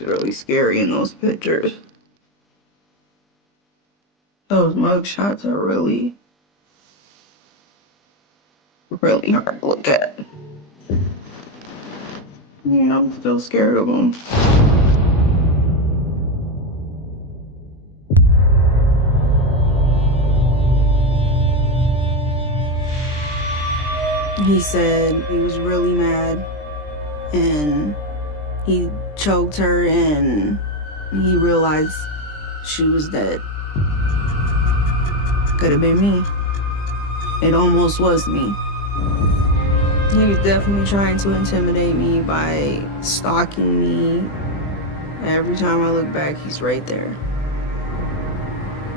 really scary in those pictures. Those mug shots are really, really hard to look at. Yeah, I'm still scared of them. He said he was really mad and he choked her and he realized she was dead. Could have been me. It almost was me. He was definitely trying to intimidate me by stalking me. Every time I look back, he's right there.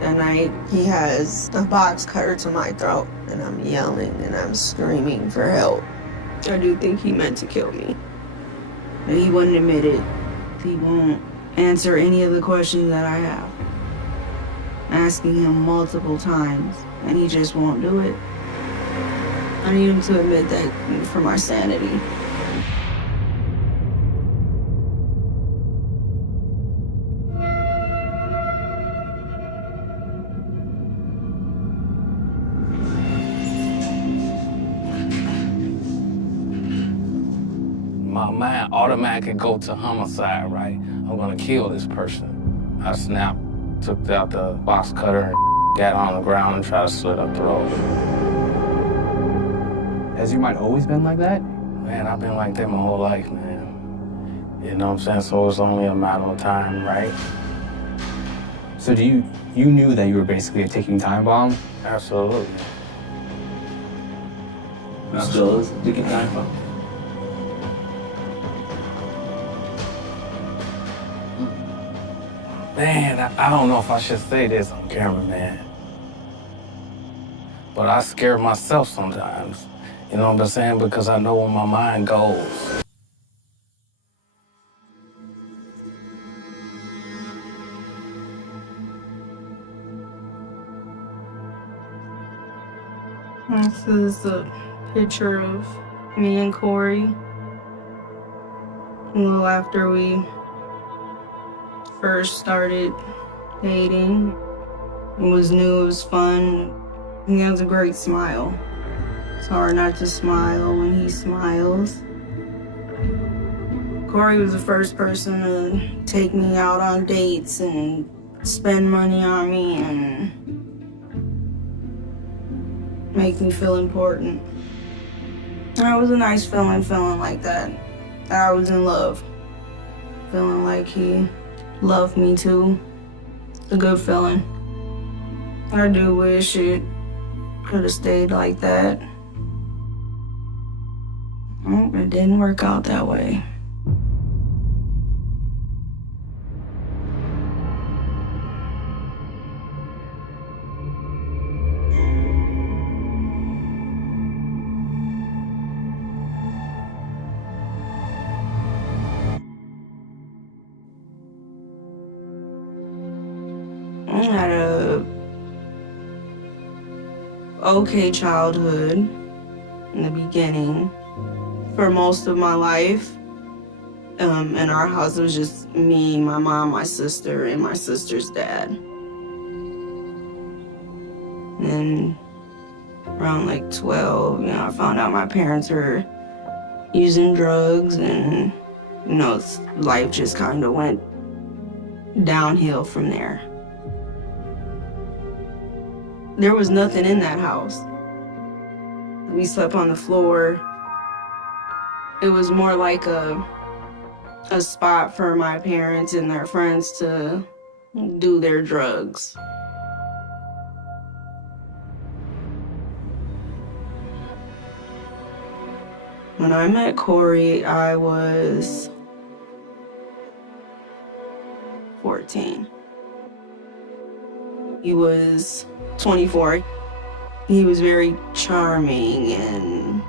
That night, he has a box cutter to my throat, and I'm yelling and I'm screaming for help. I do think he meant to kill me. But he wouldn't admit it. He won't answer any of the questions that I have. Asking him multiple times, and he just won't do it. I need him to admit that for my sanity. My mind automatically go to homicide, right? I'm gonna kill this person. I snapped, took out the box cutter, and got on the ground and tried to slit her throat. Has your mind always been like that? Man, I've been like that my whole life, man. You know what I'm saying? So it's only a matter of time, right? So you knew that you were basically a ticking time bomb? Absolutely. Still is a ticking time bomb? Man, I don't know if I should say this on camera, man. But I scare myself sometimes. You know what I'm saying? Because I know where my mind goes. This is a picture of me and Corey. A little after we first started dating. It was new, it was fun. He has a great smile. It's hard not to smile when he smiles. Corey was the first person to take me out on dates and spend money on me and make me feel important. And it was a nice feeling like that. I was in love. Feeling like he loved me too. It's a good feeling. I do wish it could have stayed like that. It didn't work out that way. I had a okay childhood in the beginning. For most of my life, in our house, it was just me, my mom, my sister, and my sister's dad. And around like 12, I found out my parents were using drugs, and life just kind of went downhill from there. There was nothing in that house. We slept on the floor. It was more like a spot for my parents and their friends to do their drugs. When I met Corey, I was 14. He was 24. He was very charming and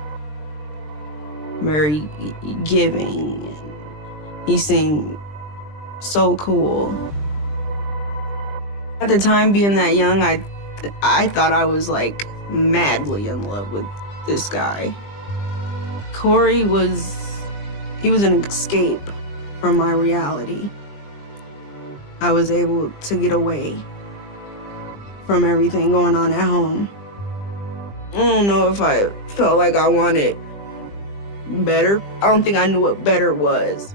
very giving. He seemed so cool. At the time, being that young, I thought I was like madly in love with this guy. Corey was He was an escape from my reality. I was able to get away from everything going on at home. I don't know if I felt like I wanted better. I don't think I knew what better was.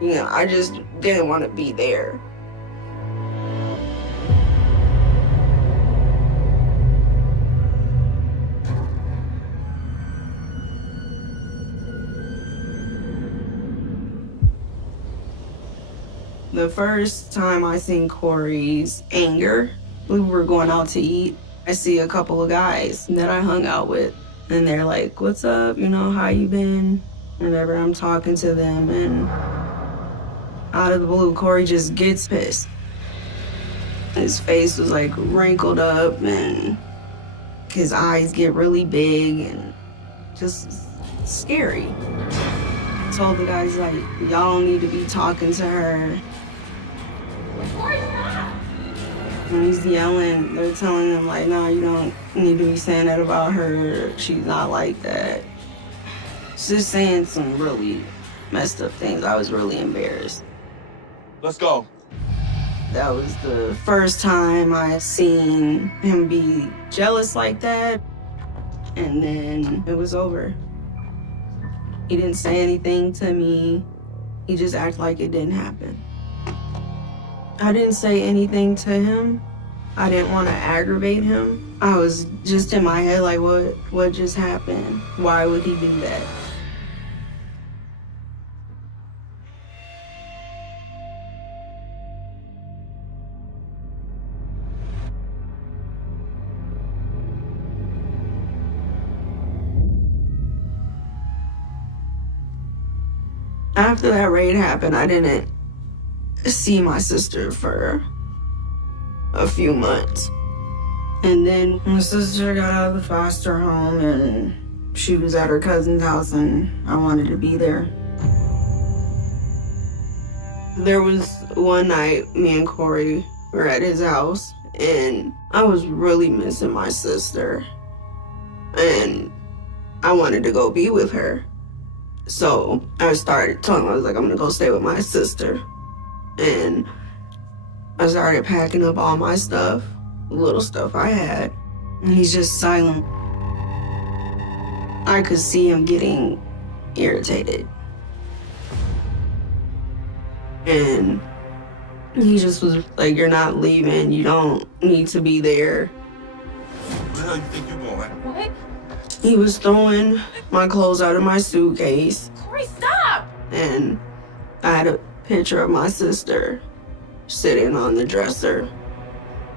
You know, I just didn't want to be there. The first time I seen Corey's anger, we were going out to eat. I see a couple of guys that I hung out with, and they're like, "What's up? You know, how you been?" Whenever I'm talking to them, and out of the blue, Corey just gets pissed. His face was like wrinkled up, and his eyes get really big, and just scary. I told the guys, like, y'all don't need to be talking to her. When he's yelling, they're telling him, like, no, you don't need to be saying that about her. She's not like that. Just saying some really messed up things. I was really embarrassed. Let's go. That was the first time I seen him be jealous like that. And then it was over. He didn't say anything to me. He just acted like it didn't happen. I didn't say anything to him. I didn't want to aggravate him. I was just in my head like, what just happened? Why would he do that? After that raid happened, I didn't see my sister for a few months. And then my sister got out of the foster home and she was at her cousin's house and I wanted to be there. There was one night me and Corey were at his house and I was really missing my sister and I wanted to go be with her. So I started telling him, I was like, I'm gonna go stay with my sister. And I started packing up all my stuff, the little stuff I had. And he's just silent. I could see him getting irritated. And he just was like, you're not leaving. You don't need to be there. Where the hell you think you're going? What? He was throwing my clothes out of my suitcase. Corey, stop! And I had a picture of my sister sitting on the dresser.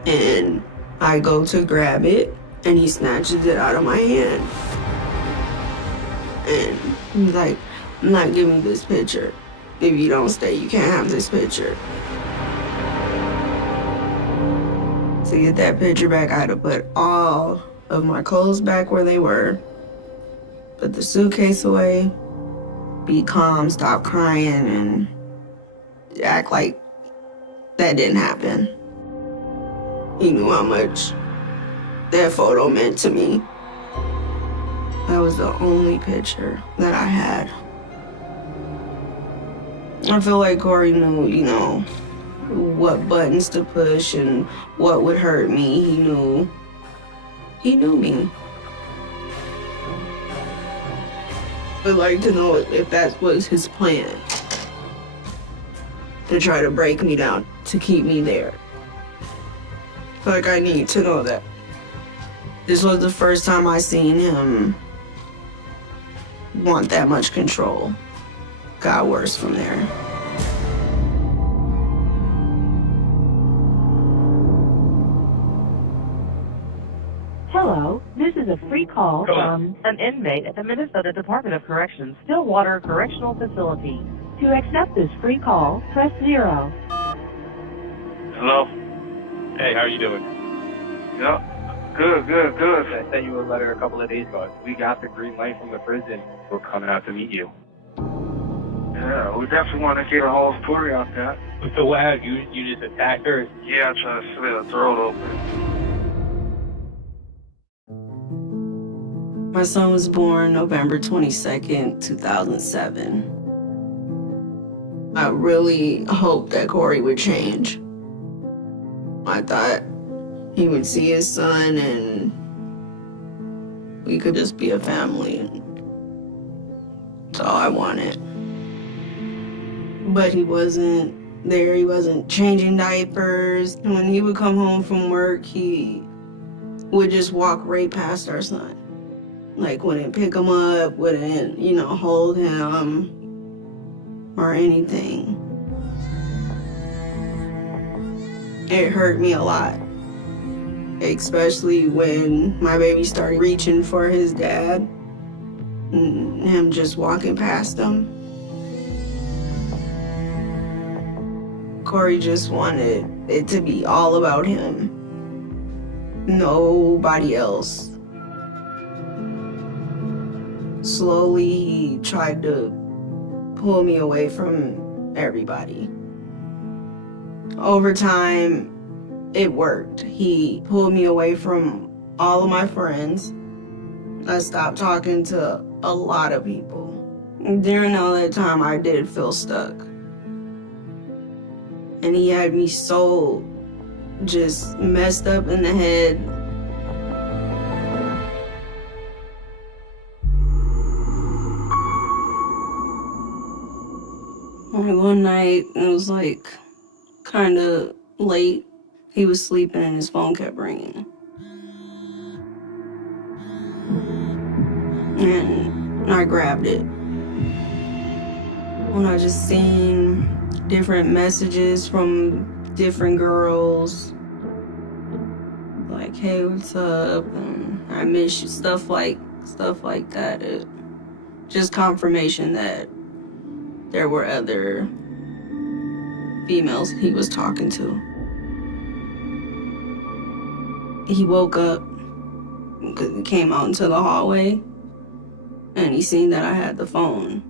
And I go to grab it, and he snatches it out of my hand. And he's like, I'm not giving you this picture. If you don't stay, you can't have this picture. To get that picture back, I had to put all of my clothes back where they were, put the suitcase away, be calm, stop crying, and act like that didn't happen. He knew how much that photo meant to me. That was the only picture that I had. I feel like Corey knew, you know, what buttons to push and what would hurt me. He knew me. I'd like to know if that was his plan. To try to break me down, to keep me there. Like, I need to know that. This was the first time I seen him want that much control. Got worse from there. Hello, this is a free call from an inmate at the Minnesota Department of Corrections, Stillwater Correctional Facility. To accept this free call, press 0. Hello? Hey, how are you doing? Yep. Good. I sent you a letter a couple of days ago. We got the green light from the prison. We're coming out to meet you. Yeah, we definitely want to get a whole story on that. So what have you just attacked her? Yeah, I'm trying to slit her throat open. My son was born November 22nd, 2007. I really hoped that Corey would change. I thought he would see his son and we could just be a family. That's all I wanted. But he wasn't there. He wasn't changing diapers. And when he would come home from work, he would just walk right past our son. Like, wouldn't pick him up, wouldn't, hold him or anything. It hurt me a lot, especially when my baby started reaching for his dad and him just walking past him. Corey just wanted it to be all about him, nobody else. Slowly, he tried to pull me away from everybody. Over time, it worked. He pulled me away from all of my friends. I stopped talking to a lot of people. During all that time, I did feel stuck. And he had me so just messed up in the head. One night, it was like kind of late. He was sleeping and his phone kept ringing. And I grabbed it. When I just seen different messages from different girls, like, hey, what's up? And I miss you, stuff like that. It just confirmation that there were other females he was talking to. He woke up because he came out into the hallway and he seen that I had the phone.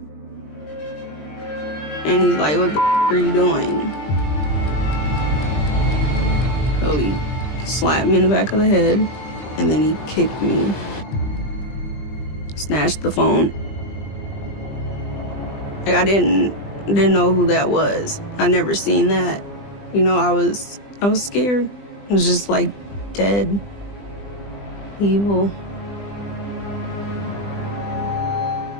And he's like, what the are you doing? So he slapped me in the back of the head and then he kicked me, snatched the phone. Like, I didn't know who that was. I never seen that. I was scared. It was just like dead, evil.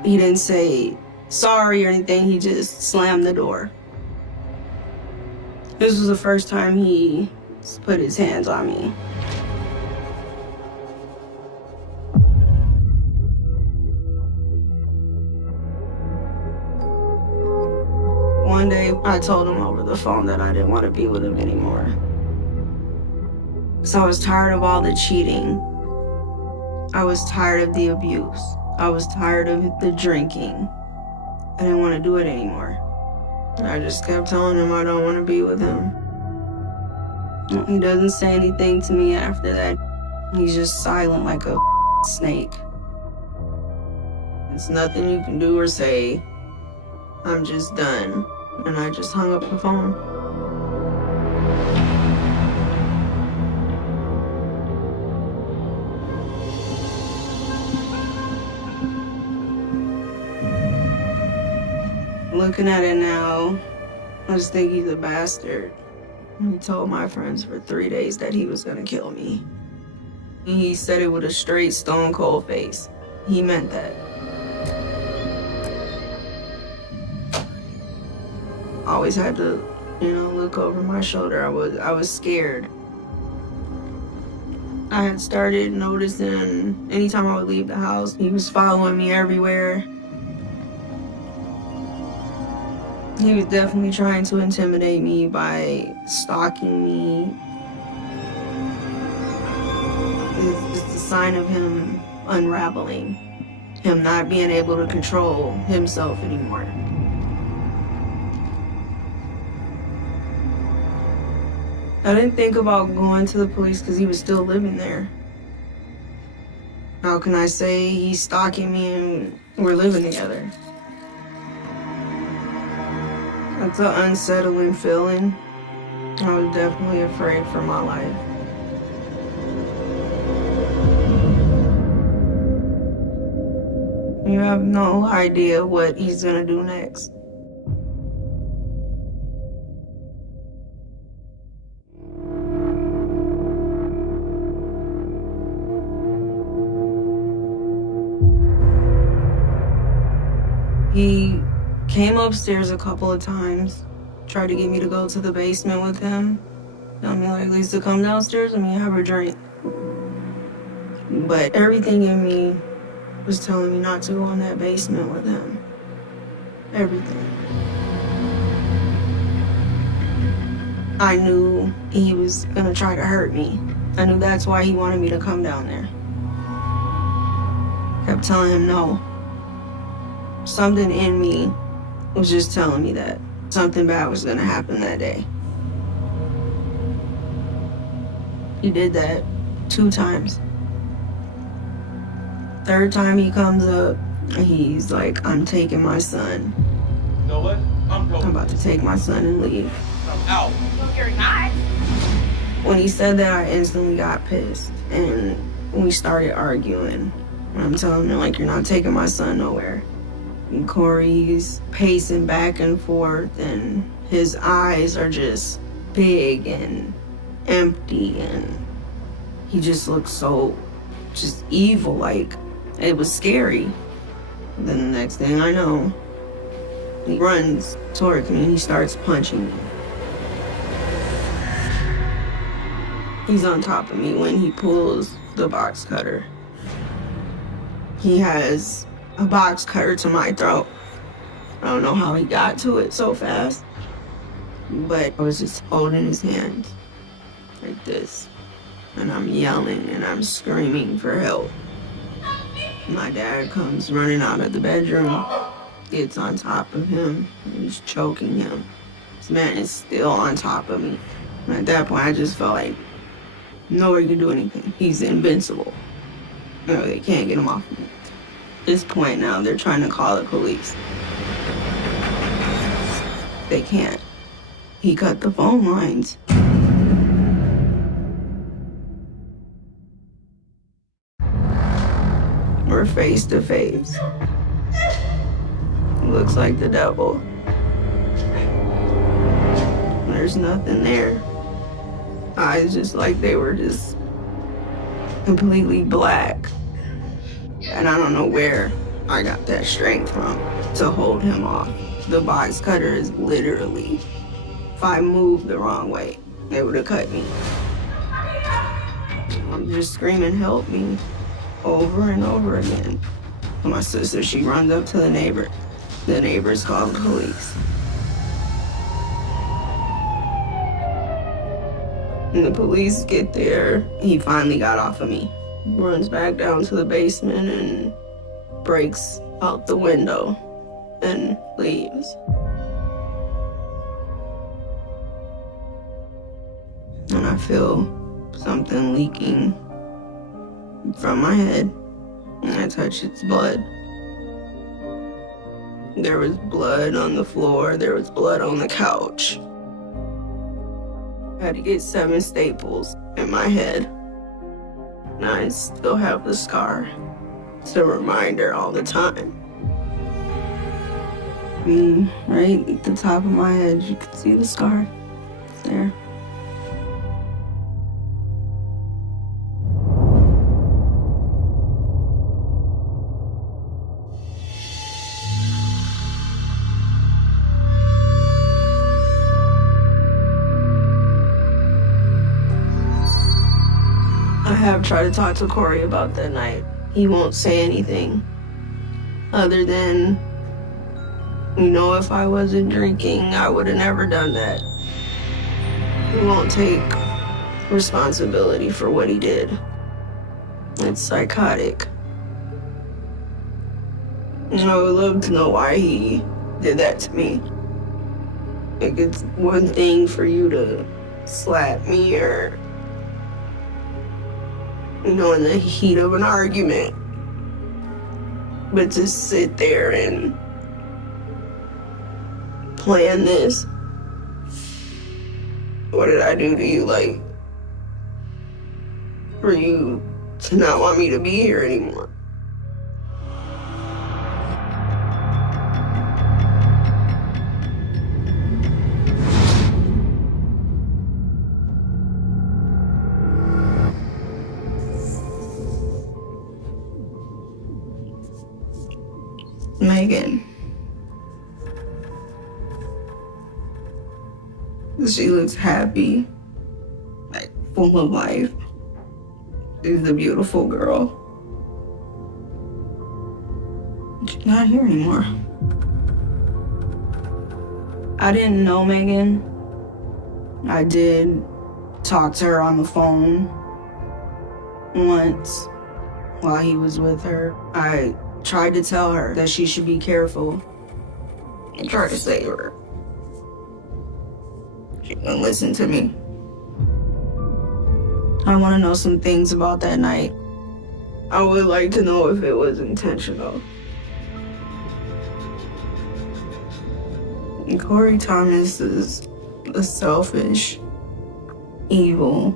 He didn't say sorry or anything. He just slammed the door. This was the first time he put his hands on me. One day, I told him over the phone that I didn't want to be with him anymore. So I was tired of all the cheating. I was tired of the abuse. I was tired of the drinking. I didn't want to do it anymore. I just kept telling him I don't want to be with him. He doesn't say anything to me after that. He's just silent like a snake. There's nothing you can do or say. I'm just done. And I just hung up the phone. Looking at it now, I just think he's a bastard. He told my friends for 3 days that he was gonna kill me. He said it with a straight stone cold face. He meant that. I always had to, look over my shoulder. I was scared. I had started noticing anytime I would leave the house, he was following me everywhere. He was definitely trying to intimidate me by stalking me. It's a sign of him unraveling, him not being able to control himself anymore. I didn't think about going to the police because he was still living there. How can I say he's stalking me and we're living together? That's an unsettling feeling. I was definitely afraid for my life. You have no idea what he's gonna do next. He came upstairs a couple of times, tried to get me to go to the basement with him. Tell me, like, Lisa, come downstairs and have a drink. But everything in me was telling me not to go in that basement with him. Everything. I knew he was gonna try to hurt me. I knew that's why he wanted me to come down there. Kept telling him no. Something in me was just telling me that something bad was gonna happen that day. He did that 2 times. Third time he comes up, he's like, I'm taking my son. You know what? I'm about to take my son and leave. I'm out. No, you're not. When he said that, I instantly got pissed. And we started arguing. I'm telling him, like, you're not taking my son nowhere. And Corey's pacing back and forth, and his eyes are just big and empty, and he just looks so just evil. Like, it was scary. Then the next thing I know, he runs towards me and he starts punching me. He's on top of me when he pulls the box cutter. He has a box cutter to my throat. I don't know how he got to it so fast, but I was just holding his hand like this, and I'm yelling and I'm screaming for help. My dad comes running out of the bedroom, gets on top of him, and he's choking him. This man is still on top of me. And at that point, I just felt like nobody can do anything. He's invincible. You know, they can't get him off of me. At this point now, they're trying to call the police. They can't. He cut the phone lines. We're face to face. Looks like the devil. There's nothing there. Eyes just like they were just completely black. And I don't know where I got that strength from to hold him off. The box cutter is literally, if I moved the wrong way, they would have cut me. I'm just screaming, help me, over and over again. My sister, she runs up to the neighbor. The neighbors call the police. When the police get there, he finally got off of me. Runs back down to the basement and breaks out the window and leaves. And I feel something leaking from my head, and I touch its blood. There was blood on the floor, there was blood on the couch. I had to get 7 staples in my head. And I still have the scar. It's a reminder all the time. Right at the top of my head, you can see the scar. It's there. I have tried to talk to Corey about that night. He won't say anything other than, you know, if I wasn't drinking, I would have never done that. He won't take responsibility for what he did. It's psychotic. And I would love to know why he did that to me. Like, it's one thing for you to slap me or, you know, in the heat of an argument. But to sit there and plan this, what did I do to you? Like, for you to not want me to be here anymore? Megan. She looks happy, like full of life. She's a beautiful girl. She's not here anymore. I didn't know Megan. I did talk to her on the phone once while he was with her. I tried to tell her that she should be careful and try to save her. She wouldn't listen to me. I want to know some things about that night. I would like to know if it was intentional. Corey Thomas is a selfish, evil,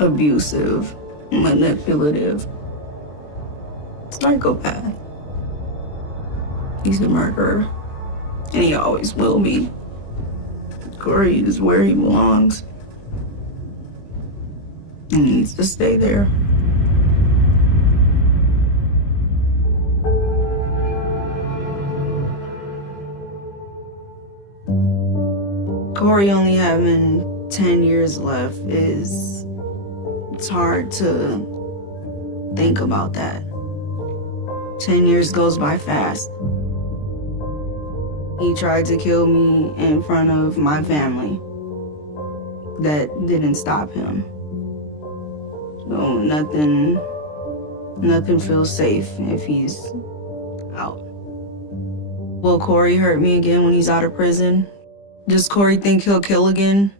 abusive, manipulative psychopath. He's a murderer, and he always will be. Corey is where he belongs. He needs to stay there. Corey only having 10 years left it's hard to think about that. 10 years goes by fast. He tried to kill me in front of my family. That didn't stop him. So nothing feels safe if he's out. Will Corey hurt me again when he's out of prison? Does Corey think he'll kill again?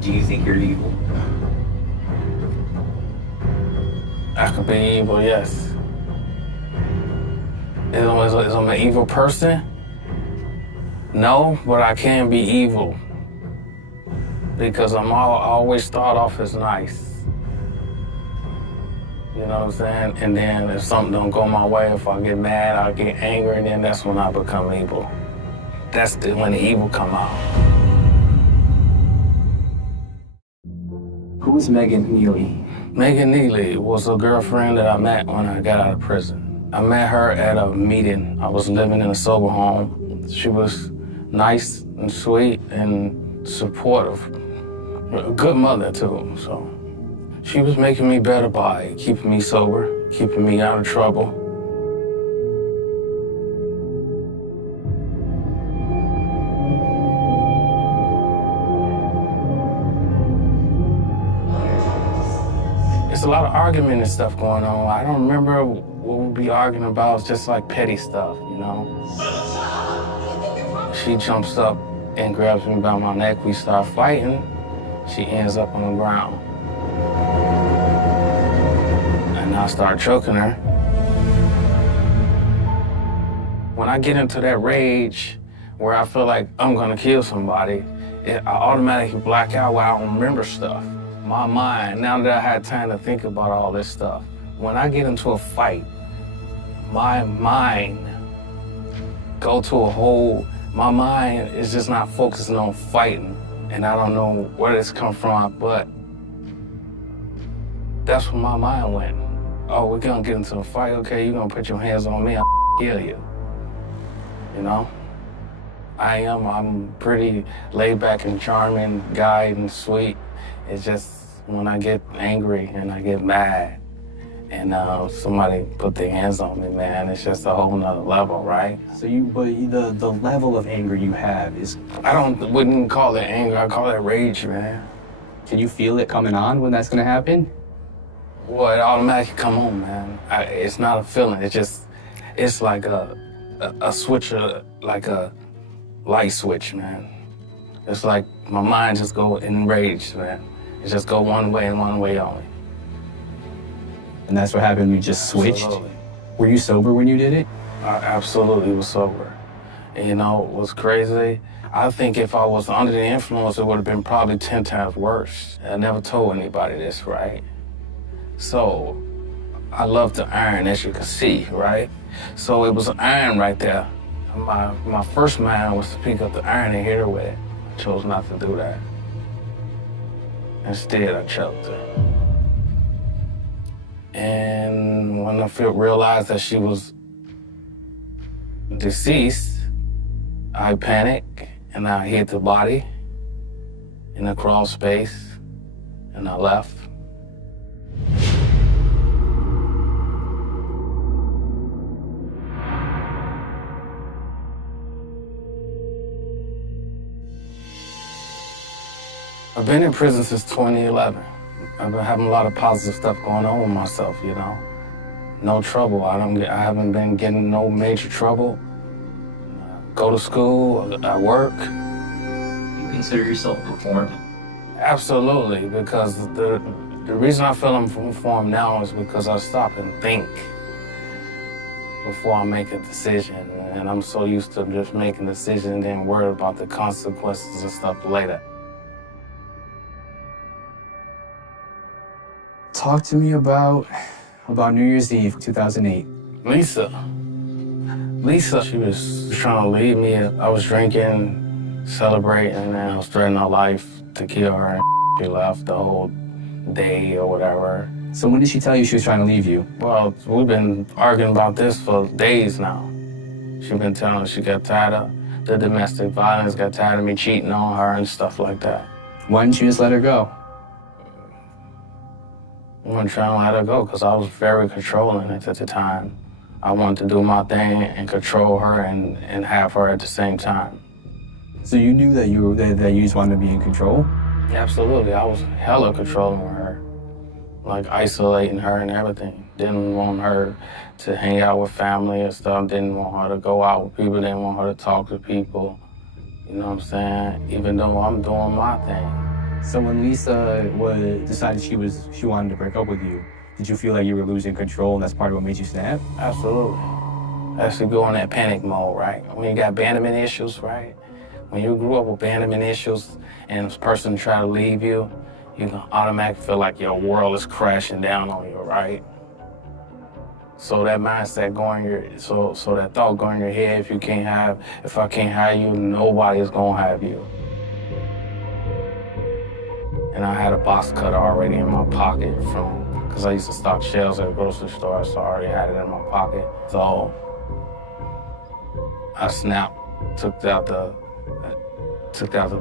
Do you think you're evil? I could be evil, yes. Is I'm an evil person? No, but I can be evil. Because I always start off as nice. You know what I'm saying? And then if something don't go my way, if I get mad, I get angry, and then that's when I become evil. That's when the evil come out. Who was Megan Neely? Megan Neely was a girlfriend that I met when I got out of prison. I met her at a meeting. I was living in a sober home. She was nice and sweet and supportive. A good mother too, so. She was making me better by keeping me sober, keeping me out of trouble. There's a lot of argument and stuff going on. I don't remember what we'd be arguing about. It's just like petty stuff, you know? She jumps up and grabs me by my neck. We start fighting. She ends up on the ground. And I start choking her. When I get into that rage where I feel like I'm gonna kill somebody, I automatically black out where I don't remember stuff. My mind, now that I had time to think about all this stuff, when I get into a fight, my mind go to a whole, my mind is just not focusing on fighting, and I don't know where this come from, but that's where my mind went. Oh, we're gonna get into a fight, okay, you're gonna put your hands on me, I'll kill you. You know? I'm pretty laid back and charming guy and sweet. It's just when I get angry and I get mad and somebody put their hands on me, man, it's just a whole nother level, right? So the level of anger you have is... wouldn't call it anger, I call it rage, man. Can you feel it coming on when that's gonna happen? Well, it automatically come on, man. It's not a feeling, it's like a switch, like a light switch, man. It's like my mind just go enraged, man. It just go one way and one way only. And that's what happened, you just switched? Absolutely. Were you sober when you did it? I absolutely was sober. And, you know, it was crazy. I think if I was under the influence, it would have been probably 10 times worse. I never told anybody this, right? So I love to iron, as you can see, right? So it was an iron right there. My first mind was to pick up the iron and hit her with it. I chose not to do that. Instead, I choked her. And when I realized that she was deceased, I panicked and I hit the body in the crawl space and I left. I've been in prison since 2011. I've been having a lot of positive stuff going on with myself, you know. No trouble. I haven't been getting no major trouble. Go to school, I work. You consider yourself reformed? Absolutely, because the reason I feel I'm reformed now is because I stop and think before I make a decision. And I'm so used to just making a decision and then worry about the consequences and stuff later. Talk to me about New Year's Eve, 2008. Lisa, she was trying to leave me. I was drinking, celebrating, and I was threatening her life to kill her. And she left the whole day or whatever. So when did she tell you she was trying to leave you? Well, we've been arguing about this for days now. She's been telling me she got tired of the domestic violence, got tired of me cheating on her and stuff like that. Why didn't you just let her go? I wasn't trying to let her go because I was very controlling at the time. I wanted to do my thing and control her and have her at the same time. So you knew that you just wanted to be in control? Absolutely, I was hella controlling her. Like isolating her and everything. Didn't want her to hang out with family and stuff. Didn't want her to go out with people. Didn't want her to talk to people. You know what I'm saying? Even though I'm doing my thing. So when Lisa decided she wanted to break up with you, did you feel like you were losing control and that's part of what made you snap? Absolutely. Actually go in that panic mode, right? When you got abandonment issues, right? When you grew up with abandonment issues and this person try to leave you, you can automatically feel like your world is crashing down on you, right? So that mindset so that thought going in your head, if I can't have you, nobody's gonna have you. And I had a box cutter already in my pocket because I used to stock shells at a grocery store, so I already had it in my pocket. So I snapped, took out the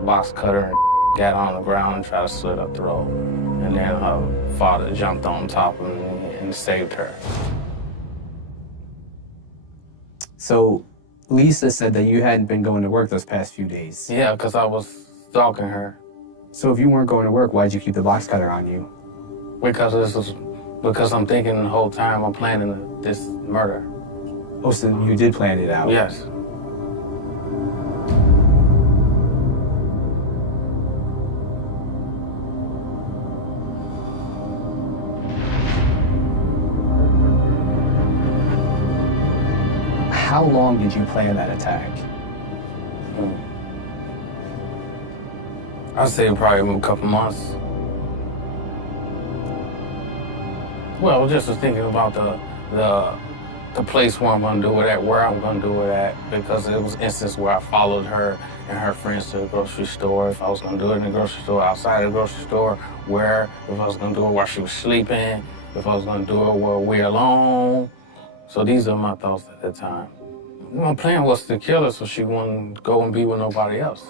box cutter and got on the ground and tried to slit her throat. And then her father jumped on top of me and saved her. So Lisa said that you hadn't been going to work those past few days. Yeah, because I was stalking her. So if you weren't going to work, why'd you keep the box cutter on you? Because I'm thinking the whole time I'm planning this murder. Oh, so you did plan it out? Yes. How long did you plan that attack? I'd say probably a couple months. Well, just was thinking about the place where I'm gonna do it at, where I'm gonna do it at, because it was instance where I followed her and her friends to the grocery store. If I was gonna do it in the grocery store, outside of the grocery store, where, if I was gonna do it while she was sleeping, if I was gonna do it while we're alone. So these are my thoughts at the time. My plan was to kill her so she wouldn't go and be with nobody else.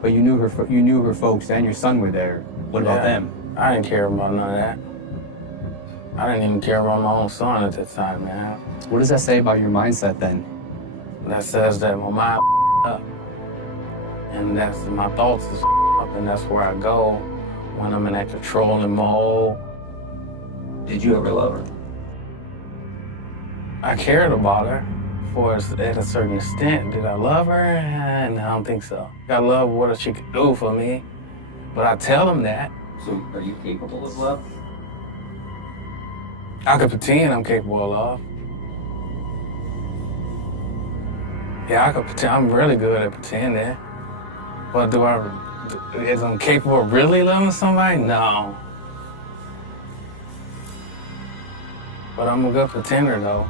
But you knew her folks and your son were there. What about them? I didn't care about none of that. I didn't even care about my own son at that time, man. What does that say about your mindset then? That says that my mind up. And that's my thoughts is up, and that's where I go when I'm in that controlling mode. Did you ever love her? I cared about her at a certain extent. Did I love her? No, I don't think so. I love what she could do for me, but I tell them that. So are you capable of love? I could pretend I'm capable of love. Yeah, I could pretend. I'm really good at pretending. But is I'm capable of really loving somebody? No. But But I'm a good pretender, though.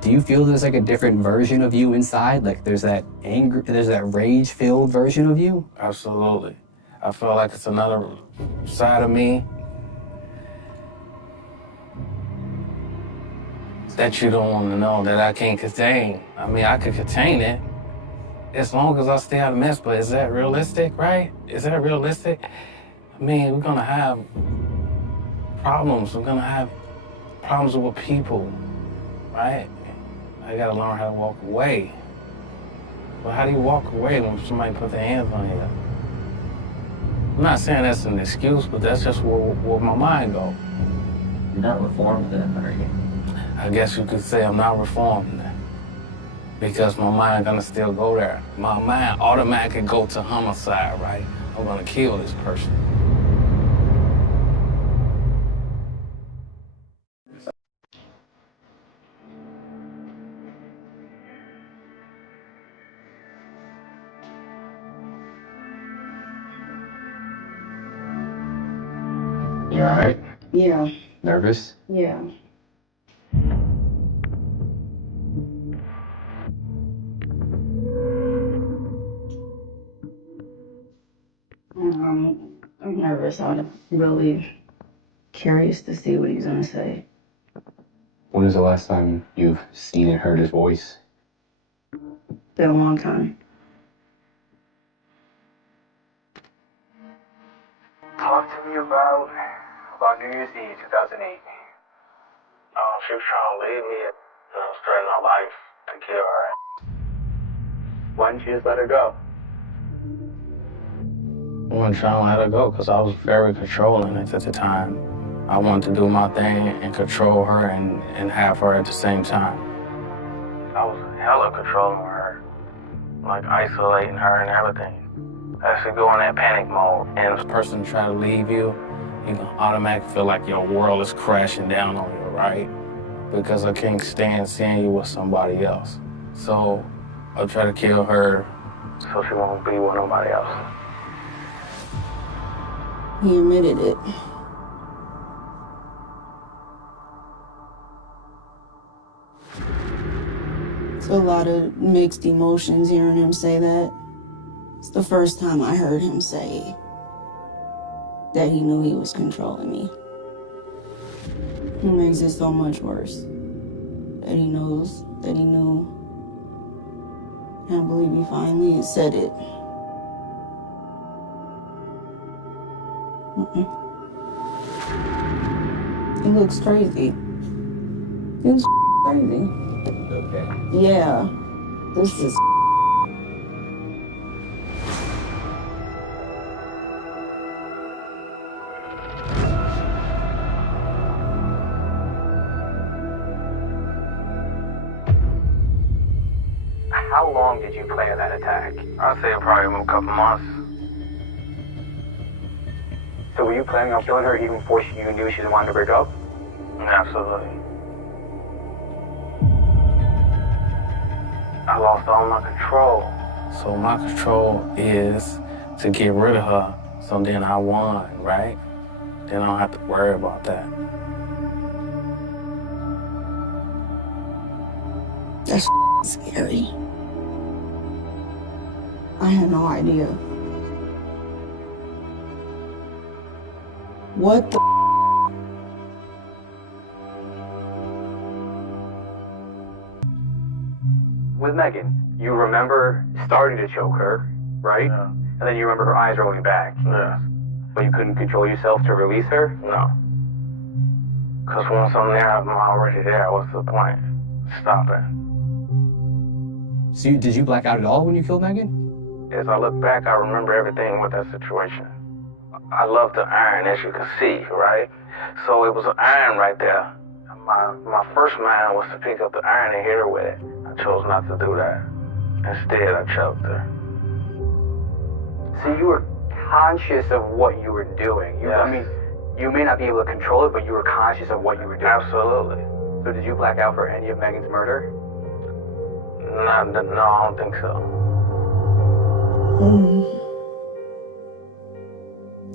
Do you feel there's like a different version of you inside? Like there's that anger, there's that rage-filled version of you? Absolutely. I feel like it's another side of me that you don't want to know, that I can't contain. I mean, I could contain it as long as I stay out of mess, but is that realistic, right? Is that realistic? I mean, we're gonna have problems. We're gonna have problems with people, right? I gotta learn how to walk away. But how do you walk away when somebody put their hands on you? I'm not saying that's an excuse, but that's just where my mind goes. You're not reformed then, are you? I guess you could say I'm not reformed because my mind gonna still go there. My mind automatically go to homicide, right? I'm gonna kill this person. You all right? Yeah, Nervous? yeah. I'm nervous. I'm really curious to see what he's gonna say. When was the last time you've seen and heard his voice? Been a long time. Talk to me about New Year's Eve, 2008. She was trying to leave me and threaten her life to kill her. Why didn't you just let her go? I wasn't trying to let her go because I was very controlling at the time. I wanted to do my thing and control her and have her at the same time. I was hella controlling her, like isolating her and everything. I actually go in that panic mode. And if a person try to leave you, you can automatically feel like your world is crashing down on you, right? Because I can't stand seeing you with somebody else. So I'll try to kill her so she won't be with nobody else. He admitted it. It's a lot of mixed emotions hearing him say that. It's the first time I heard him say that he knew he was controlling me. It makes it so much worse that he knows, that he knew. I can't believe he finally said it. He looks crazy. He looks crazy. Okay. Yeah, this is. How long did you plan that attack? I'd say probably a couple months. So were you planning on killing her even before you knew she wanted to break up? Absolutely. I lost all my control. So my control is to get rid of her, so then I won, right? Then I don't have to worry about that. That's scary. I had no idea. What the With Megan, you remember starting to choke her, right? Yeah. And then you remember her eyes rolling back. Yeah. But you couldn't control yourself to release her? No. Because once I'm there, I'm already there. What's the point? Stop it. So did you black out at all when you killed Megan? As I look back, I remember everything with that situation. I love the iron, as you can see, right? So it was an iron right there. My first mind was to pick up the iron and hit her with it. I chose not to do that. Instead, I choked her. So you were conscious of what you were doing. Yes. I mean, you may not be able to control it, but you were conscious of what you were doing. Absolutely. So did you black out for any of Megan's murder? No, I don't think so.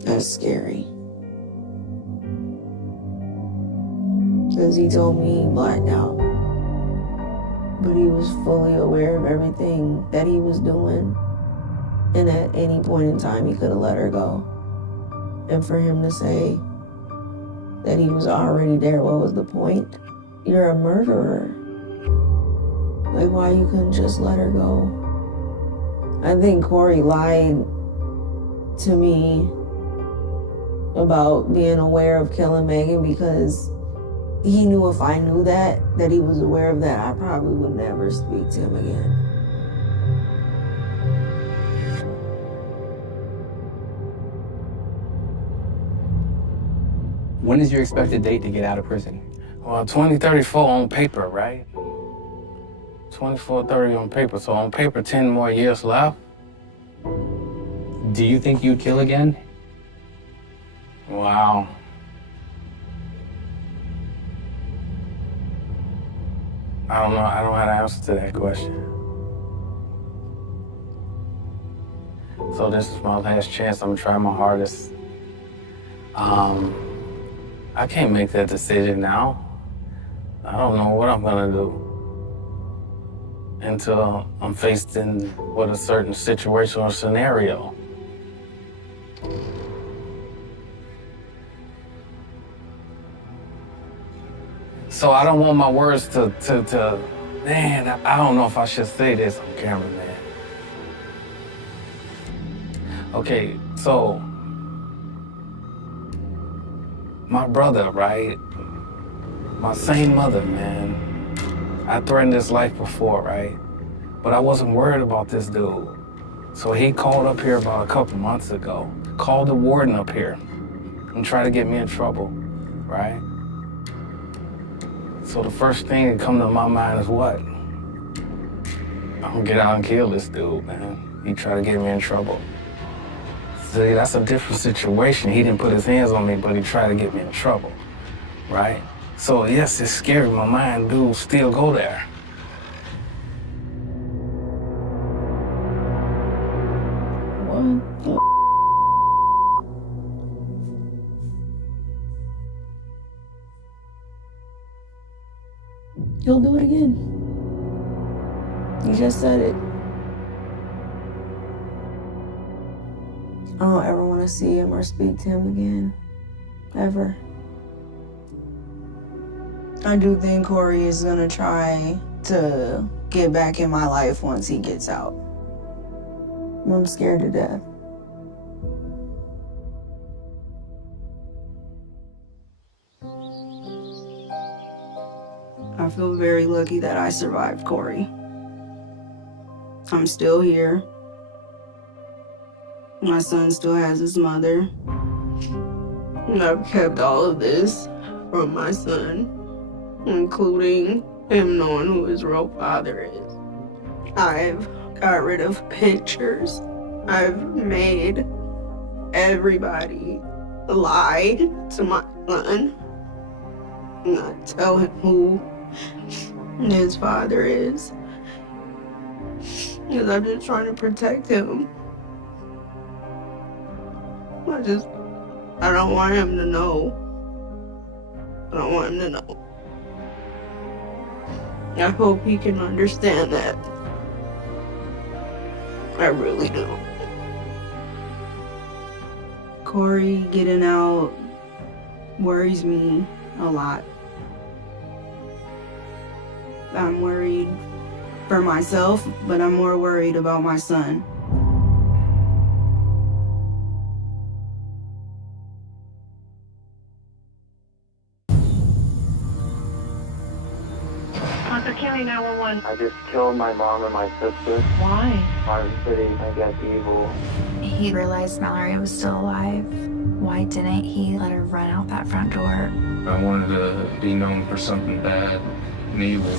That's scary. because he told me he blacked out. But he was fully aware of everything that he was doing. And at any point in time, he could have let her go. And for him to say that he was already there, what was the point? You're a murderer. Like, why you couldn't just let her go? I think Corey lied to me about being aware of killing Megan because he knew if I knew that he was aware of that, I probably would never speak to him again. When is your expected date to get out of prison? Well, 2034 on paper, right? 2430 on paper. So on paper, 10 more years left. Do you think you'd kill again? Wow. I don't know. I don't know how to answer to that question. So this is my last chance. I'm gonna try my hardest. I can't make that decision now. I don't know what I'm gonna do until I'm faced with a certain situation or scenario. So I don't want my words to man, I don't know if I should say this on camera, man. Okay, so my brother, right? My same mother, man. I threatened his life before, right? But I wasn't worried about this dude. So he called up here about a couple months ago, called the warden up here and tried to get me in trouble, right? So the first thing that come to my mind is what? I'm gonna get out and kill this dude, man. He tried to get me in trouble. See, that's a different situation. He didn't put his hands on me, but he tried to get me in trouble, right? So yes, it's scary. My mind do still go there. What the He'll do it again. He just said it. I don't ever want to see him or speak to him again. Ever. I do think Corey is gonna try to get back in my life once he gets out. I'm scared to death. I feel very lucky that I survived Corey. I'm still here. My son still has his mother. And I've kept all of this from my son, including him knowing who his real father is. I've got rid of pictures. I've made everybody lie to my son, not tell him who his father is. Because I'm just trying to protect him. I don't want him to know. I don't want him to know. I hope he can understand that. I really do. Corey getting out worries me a lot. I'm worried for myself, but I'm more worried about my son. Podca County 911. I just killed my mom and my sister. Why? Marvin City, I got evil. He realized Mallory was still alive. Why didn't he let her run out that front door? I wanted to be known for something bad and evil.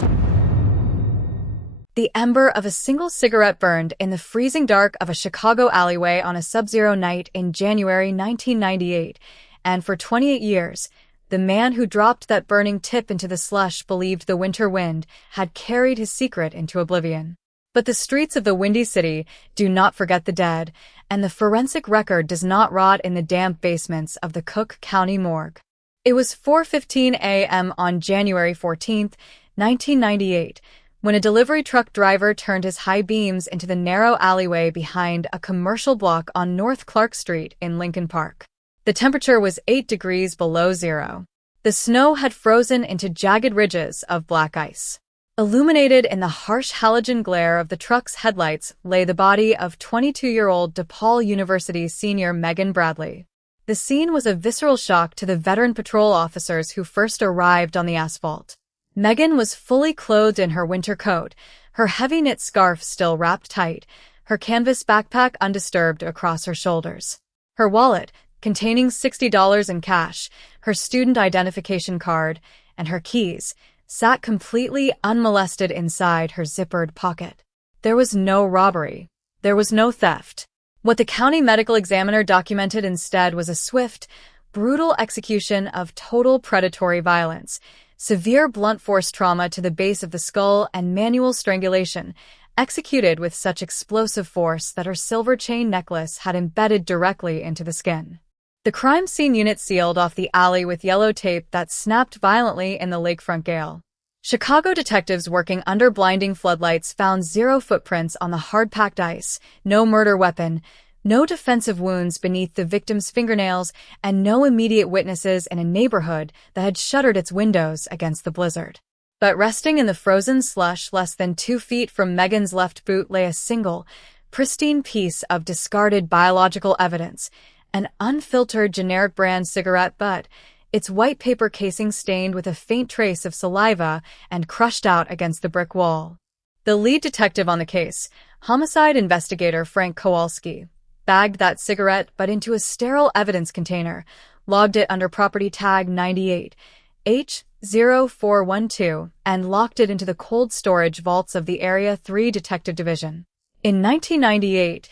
The ember of a single cigarette burned in the freezing dark of a Chicago alleyway on a sub-zero night in January 1998, and for 28 years, the man who dropped that burning tip into the slush believed the winter wind had carried his secret into oblivion. But the streets of the Windy City do not forget the dead, and the forensic record does not rot in the damp basements of the Cook County morgue. It was 4:15 a.m. on January 14, 1998, when a delivery truck driver turned his high beams into the narrow alleyway behind a commercial block on North Clark Street in Lincoln Park. The temperature was 8 degrees below zero. The snow had frozen into jagged ridges of black ice. Illuminated in the harsh halogen glare of the truck's headlights lay the body of 22-year-old DePaul University senior Megan Bradley. The scene was a visceral shock to the veteran patrol officers who first arrived on the asphalt. Megan was fully clothed in her winter coat, her heavy knit scarf still wrapped tight, her canvas backpack undisturbed across her shoulders. Her wallet, containing $60 in cash, her student identification card, and her keys, sat completely unmolested inside her zippered pocket. There was no robbery. There was no theft. What the county medical examiner documented instead was a swift, brutal execution of total predatory violence, severe blunt force trauma to the base of the skull, and manual strangulation, executed with such explosive force that her silver chain necklace had embedded directly into the skin. The crime scene unit sealed off the alley with yellow tape that snapped violently in the lakefront gale. Chicago detectives working under blinding floodlights found 0 footprints on the hard-packed ice, no murder weapon, no defensive wounds beneath the victim's fingernails, and no immediate witnesses in a neighborhood that had shuttered its windows against the blizzard. But resting in the frozen slush less than 2 feet from Megan's left boot lay a single, pristine piece of discarded biological evidence, an unfiltered generic brand cigarette butt, its white paper casing stained with a faint trace of saliva and crushed out against the brick wall. The lead detective on the case, homicide investigator Frank Kowalski, bagged that cigarette butt into a sterile evidence container, logged it under property tag 98 H0412, and locked it into the cold storage vaults of the Area 3 Detective Division. In 1998,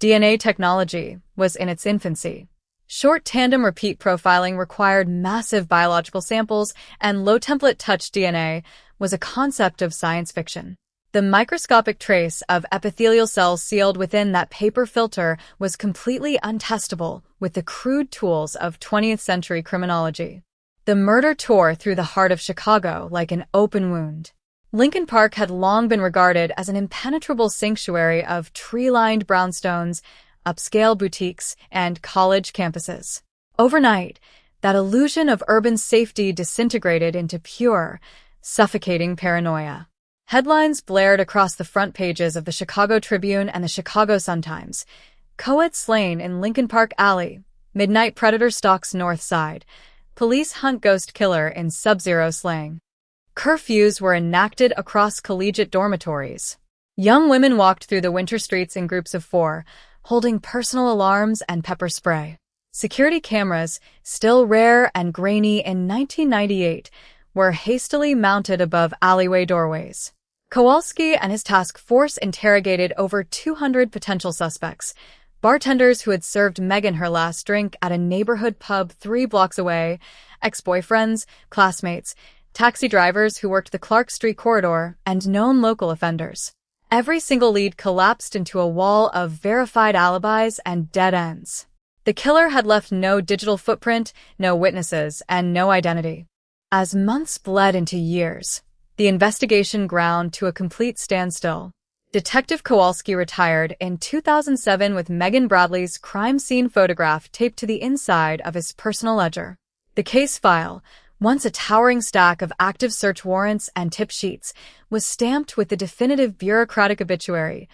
DNA technology was in its infancy. Short tandem repeat profiling required massive biological samples, and low-template touch DNA was a concept of science fiction. The microscopic trace of epithelial cells sealed within that paper filter was completely untestable with the crude tools of 20th-century criminology. The murder tore through the heart of Chicago like an open wound. Lincoln Park had long been regarded as an impenetrable sanctuary of tree-lined brownstones, upscale boutiques, and college campuses. Overnight, that illusion of urban safety disintegrated into pure, suffocating paranoia. Headlines blared across the front pages of the Chicago Tribune and the Chicago Sun-Times. Co-ed slain in Lincoln Park Alley. Midnight predator stalks North Side. Police hunt ghost killer in sub-zero slang. Curfews were enacted across collegiate dormitories. Young women walked through the winter streets in groups of 4, holding personal alarms and pepper spray. Security cameras, still rare and grainy in 1998, were hastily mounted above alleyway doorways. Kowalski and his task force interrogated over 200 potential suspects, bartenders who had served Megan her last drink at a neighborhood pub 3 blocks away, ex-boyfriends, classmates, taxi drivers who worked the Clark Street corridor, and known local offenders. Every single lead collapsed into a wall of verified alibis and dead ends. The killer had left no digital footprint, no witnesses, and no identity. As months bled into years, the investigation ground to a complete standstill. Detective Kowalski retired in 2007 with Megan Bradley's crime scene photograph taped to the inside of his personal ledger. The case file, once a towering stack of active search warrants and tip sheets, was stamped with the definitive bureaucratic obituary,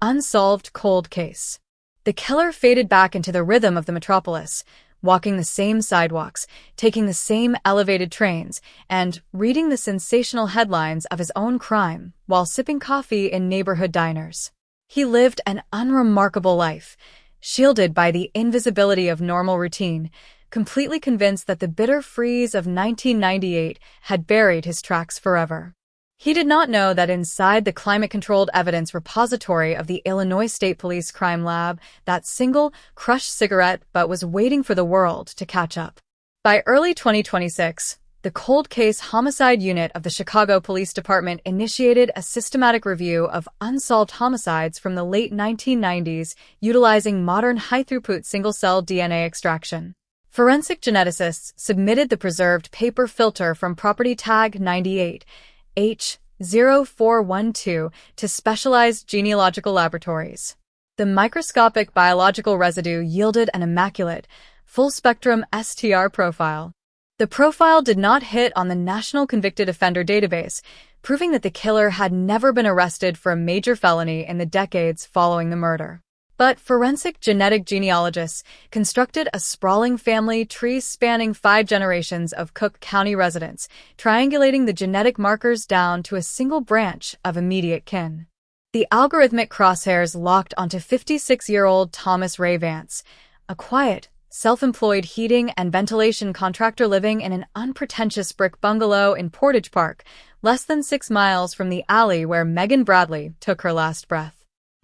unsolved cold case. The killer faded back into the rhythm of the metropolis, walking the same sidewalks, taking the same elevated trains, and reading the sensational headlines of his own crime while sipping coffee in neighborhood diners. He lived an unremarkable life, shielded by the invisibility of normal routine, completely convinced that the bitter freeze of 1998 had buried his tracks forever. He did not know that inside the climate-controlled evidence repository of the Illinois State Police Crime Lab, that single, crushed cigarette butt was waiting for the world to catch up. By early 2026, the Cold Case Homicide Unit of the Chicago Police Department initiated a systematic review of unsolved homicides from the late 1990s, utilizing modern high-throughput single-cell DNA extraction. Forensic geneticists submitted the preserved paper filter from property tag 98H0412 to specialized genealogical laboratories. The microscopic biological residue yielded an immaculate, full-spectrum STR profile. The profile did not hit on the National Convicted Offender Database, proving that the killer had never been arrested for a major felony in the decades following the murder. But forensic genetic genealogists constructed a sprawling family tree spanning 5 generations of Cook County residents, triangulating the genetic markers down to a single branch of immediate kin. The algorithmic crosshairs locked onto 56-year-old Thomas Ray Vance, a quiet, self-employed heating and ventilation contractor living in an unpretentious brick bungalow in Portage Park, less than 6 miles from the alley where Megan Bradley took her last breath.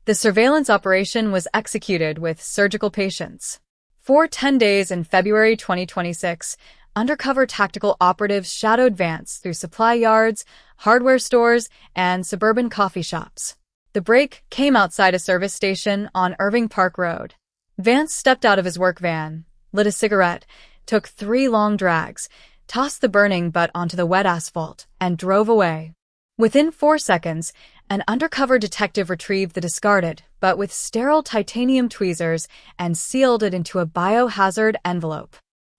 The surveillance operation was executed with surgical patience. For 10 days in February 2026, undercover tactical operatives shadowed Vance through supply yards, hardware stores, and suburban coffee shops. The break came outside a service station on Irving Park Road. Vance stepped out of his work van, lit a cigarette, took 3 long drags, tossed the burning butt onto the wet asphalt, and drove away. Within 4 seconds, an undercover detective retrieved the discarded, but with sterile titanium tweezers, and sealed it into a biohazard envelope.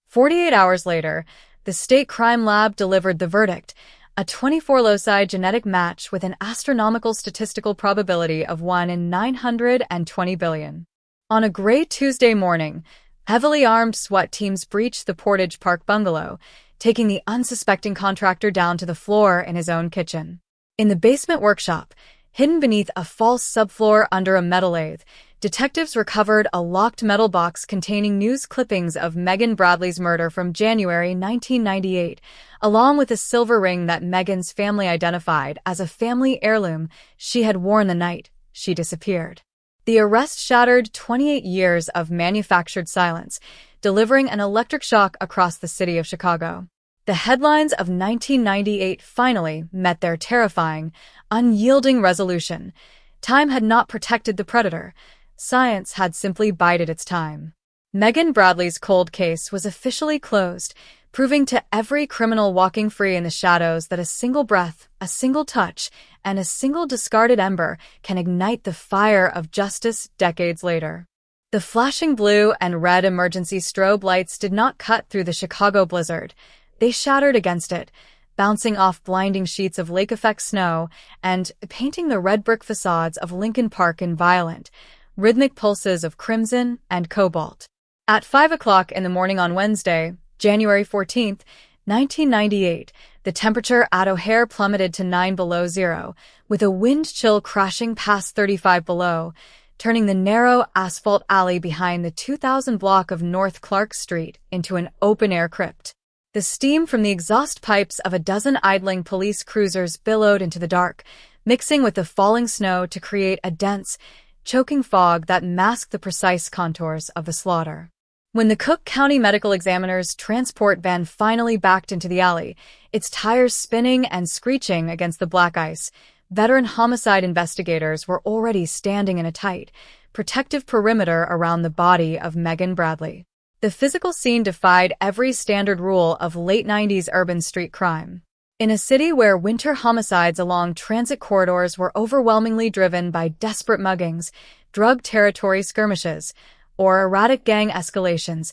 48 hours later, the state crime lab delivered the verdict, a 24 loci genetic match with an astronomical statistical probability of 1 in 920 billion. On a gray Tuesday morning, heavily armed SWAT teams breached the Portage Park bungalow, taking the unsuspecting contractor down to the floor in his own kitchen. In the basement workshop, hidden beneath a false subfloor under a metal lathe, detectives recovered a locked metal box containing news clippings of Megan Bradley's murder from January 1998, along with a silver ring that Megan's family identified as a family heirloom she had worn the night she disappeared. The arrest shattered 28 years of manufactured silence, delivering an electric shock across the city of Chicago. The headlines of 1998 finally met their terrifying, unyielding resolution. Time had not protected the predator. Science had simply bided its time. Megan Bradley's cold case was officially closed, proving to every criminal walking free in the shadows that a single breath, a single touch, and a single discarded ember can ignite the fire of justice decades later. The flashing blue and red emergency strobe lights did not cut through the Chicago blizzard. They shattered against it, bouncing off blinding sheets of lake-effect snow and painting the red brick facades of Lincoln Park in violent, rhythmic pulses of crimson and cobalt. At 5 o'clock in the morning on Wednesday, January 14, 1998, the temperature at O'Hare plummeted to 9 below zero, with a wind chill crashing past 35 below, turning the narrow asphalt alley behind the 2000 block of North Clark Street into an open-air crypt. The steam from the exhaust pipes of a dozen idling police cruisers billowed into the dark, mixing with the falling snow to create a dense, choking fog that masked the precise contours of the slaughter. When the Cook County Medical Examiner's transport van finally backed into the alley, its tires spinning and screeching against the black ice, veteran homicide investigators were already standing in a tight, protective perimeter around the body of Megan Bradley. The physical scene defied every standard rule of late 90s urban street crime. In a city where winter homicides along transit corridors were overwhelmingly driven by desperate muggings, drug territory skirmishes, or erratic gang escalations,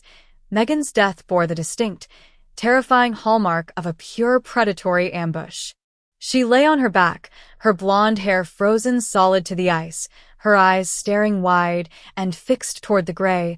Megan's death bore the distinct, terrifying hallmark of a pure predatory ambush. She lay on her back, her blonde hair frozen solid to the ice, her eyes staring wide and fixed toward the gray,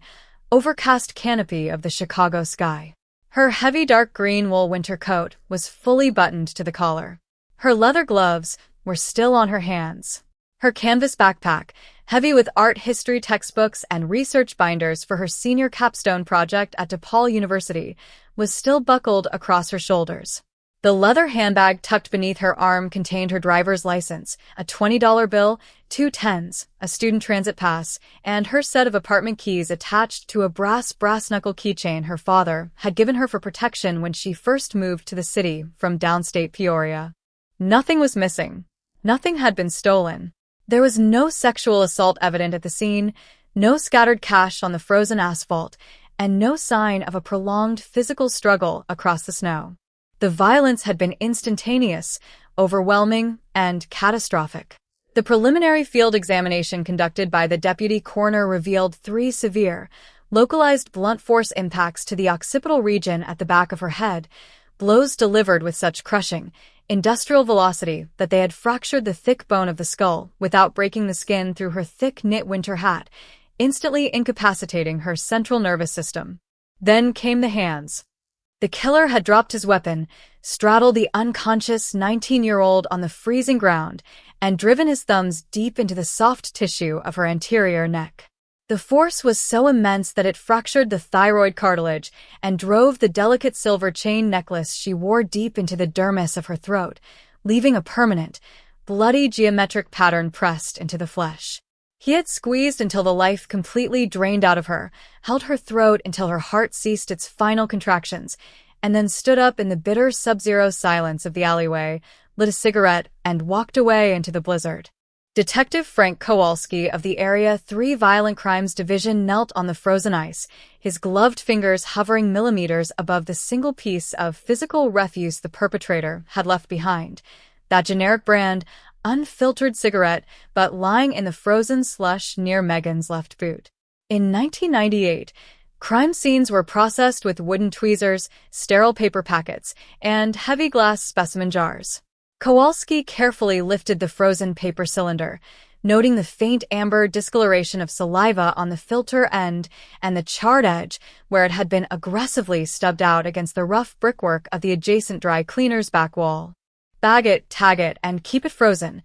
overcast canopy of the Chicago sky. Her heavy dark green wool winter coat was fully buttoned to the collar. Her leather gloves were still on her hands. Her canvas backpack, heavy with art history textbooks and research binders for her senior capstone project at DePaul University, was still buckled across her shoulders. The leather handbag tucked beneath her arm contained her driver's license, a $20 bill, 2 tens, a student transit pass, and her set of apartment keys attached to a brass knuckle keychain her father had given her for protection when she first moved to the city from downstate Peoria. Nothing was missing. Nothing had been stolen. There was no sexual assault evident at the scene, no scattered cash on the frozen asphalt, and no sign of a prolonged physical struggle across the snow. The violence had been instantaneous, overwhelming, and catastrophic. The preliminary field examination conducted by the deputy coroner revealed 3 severe, localized blunt force impacts to the occipital region at the back of her head, blows delivered with such crushing, industrial velocity that they had fractured the thick bone of the skull without breaking the skin through her thick knit winter hat, instantly incapacitating her central nervous system. Then came the hands. The killer had dropped his weapon, straddled the unconscious 19-year-old on the freezing ground, and driven his thumbs deep into the soft tissue of her anterior neck. The force was so immense that it fractured the thyroid cartilage and drove the delicate silver chain necklace she wore deep into the dermis of her throat, leaving a permanent, bloody geometric pattern pressed into the flesh. He had squeezed until the life completely drained out of her, held her throat until her heart ceased its final contractions, and then stood up in the bitter sub-zero silence of the alleyway, lit a cigarette, and walked away into the blizzard. Detective Frank Kowalski of the Area 3 Violent Crimes Division knelt on the frozen ice, his gloved fingers hovering millimeters above the single piece of physical refuse the perpetrator had left behind. That generic brand, unfiltered cigarette, but lying in the frozen slush near Megan's left boot. In 1998, crime scenes were processed with wooden tweezers, sterile paper packets, and heavy glass specimen jars. Kowalski carefully lifted the frozen paper cylinder, noting the faint amber discoloration of saliva on the filter end and the charred edge where it had been aggressively stubbed out against the rough brickwork of the adjacent dry cleaner's back wall. "Bag it, tag it, and keep it frozen,"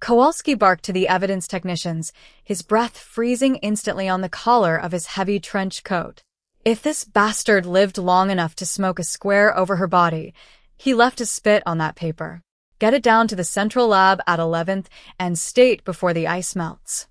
Kowalski barked to the evidence technicians, his breath freezing instantly on the collar of his heavy trench coat. If this bastard lived long enough to smoke a square over her body, he left a spit on that paper. Get it down to the central lab at 11th and state before the ice melts.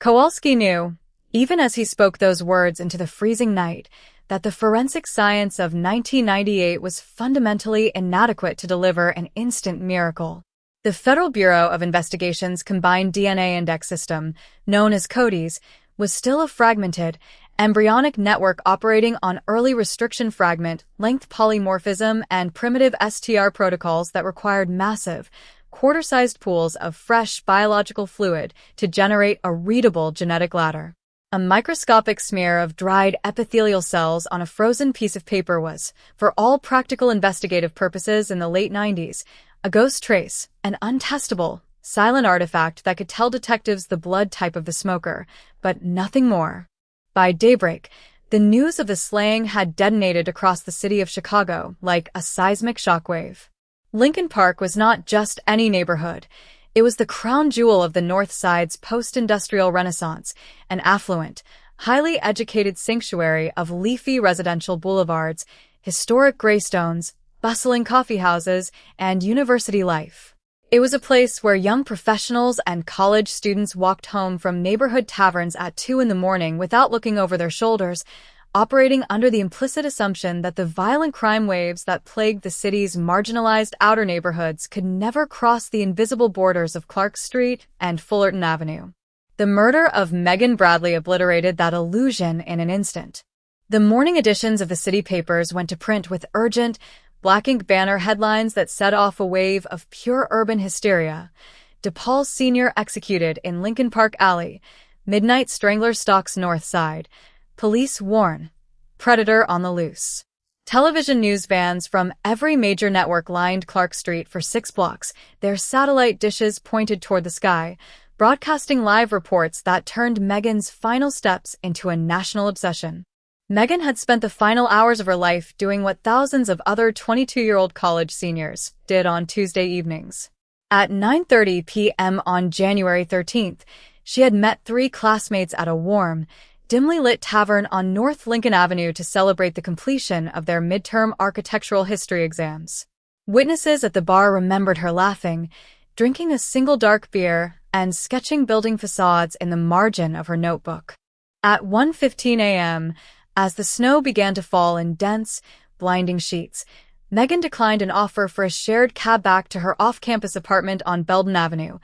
Kowalski knew, even as he spoke those words into the freezing night, that the forensic science of 1998 was fundamentally inadequate to deliver an instant miracle. The Federal Bureau of Investigation's Combined DNA Index System, known as CODIS, was still a fragmented, embryonic network operating on early restriction fragment, length polymorphism, and primitive STR protocols that required massive, quarter-sized pools of fresh biological fluid to generate a readable genetic ladder. A microscopic smear of dried epithelial cells on a frozen piece of paper was, for all practical investigative purposes in the late 90s, a ghost trace, an untestable, silent artifact that could tell detectives the blood type of the smoker, but nothing more. By daybreak, the news of the slaying had detonated across the city of Chicago like a seismic shockwave. Lincoln Park was not just any neighborhood. It was the crown jewel of the North Side's post-industrial renaissance, an affluent, highly educated sanctuary of leafy residential boulevards, historic greystones, bustling coffeehouses, and university life. It was a place where young professionals and college students walked home from neighborhood taverns at 2 a.m. without looking over their shoulders, operating under the implicit assumption that the violent crime waves that plagued the city's marginalized outer neighborhoods could never cross the invisible borders of Clark Street and Fullerton Avenue. The murder of Megan Bradley obliterated that illusion in an instant. The morning editions of the city papers went to print with urgent, black ink banner headlines that set off a wave of pure urban hysteria. DePaul Sr. executed in Lincoln Park Alley. Midnight Strangler stalks North Side. Police warn. Predator on the loose. Television news vans from every major network lined Clark Street for 6 blocks, their satellite dishes pointed toward the sky, broadcasting live reports that turned Megan's final steps into a national obsession. Megan had spent the final hours of her life doing what thousands of other 22-year-old college seniors did on Tuesday evenings. At 9:30 p.m. on January 13th, she had met 3 classmates at a warm, dimly lit tavern on North Lincoln Avenue to celebrate the completion of their midterm architectural history exams. Witnesses at the bar remembered her laughing, drinking a single dark beer, and sketching building facades in the margin of her notebook. At 1:15 a.m., as the snow began to fall in dense, blinding sheets, Megan declined an offer for a shared cab back to her off-campus apartment on Belden Avenue,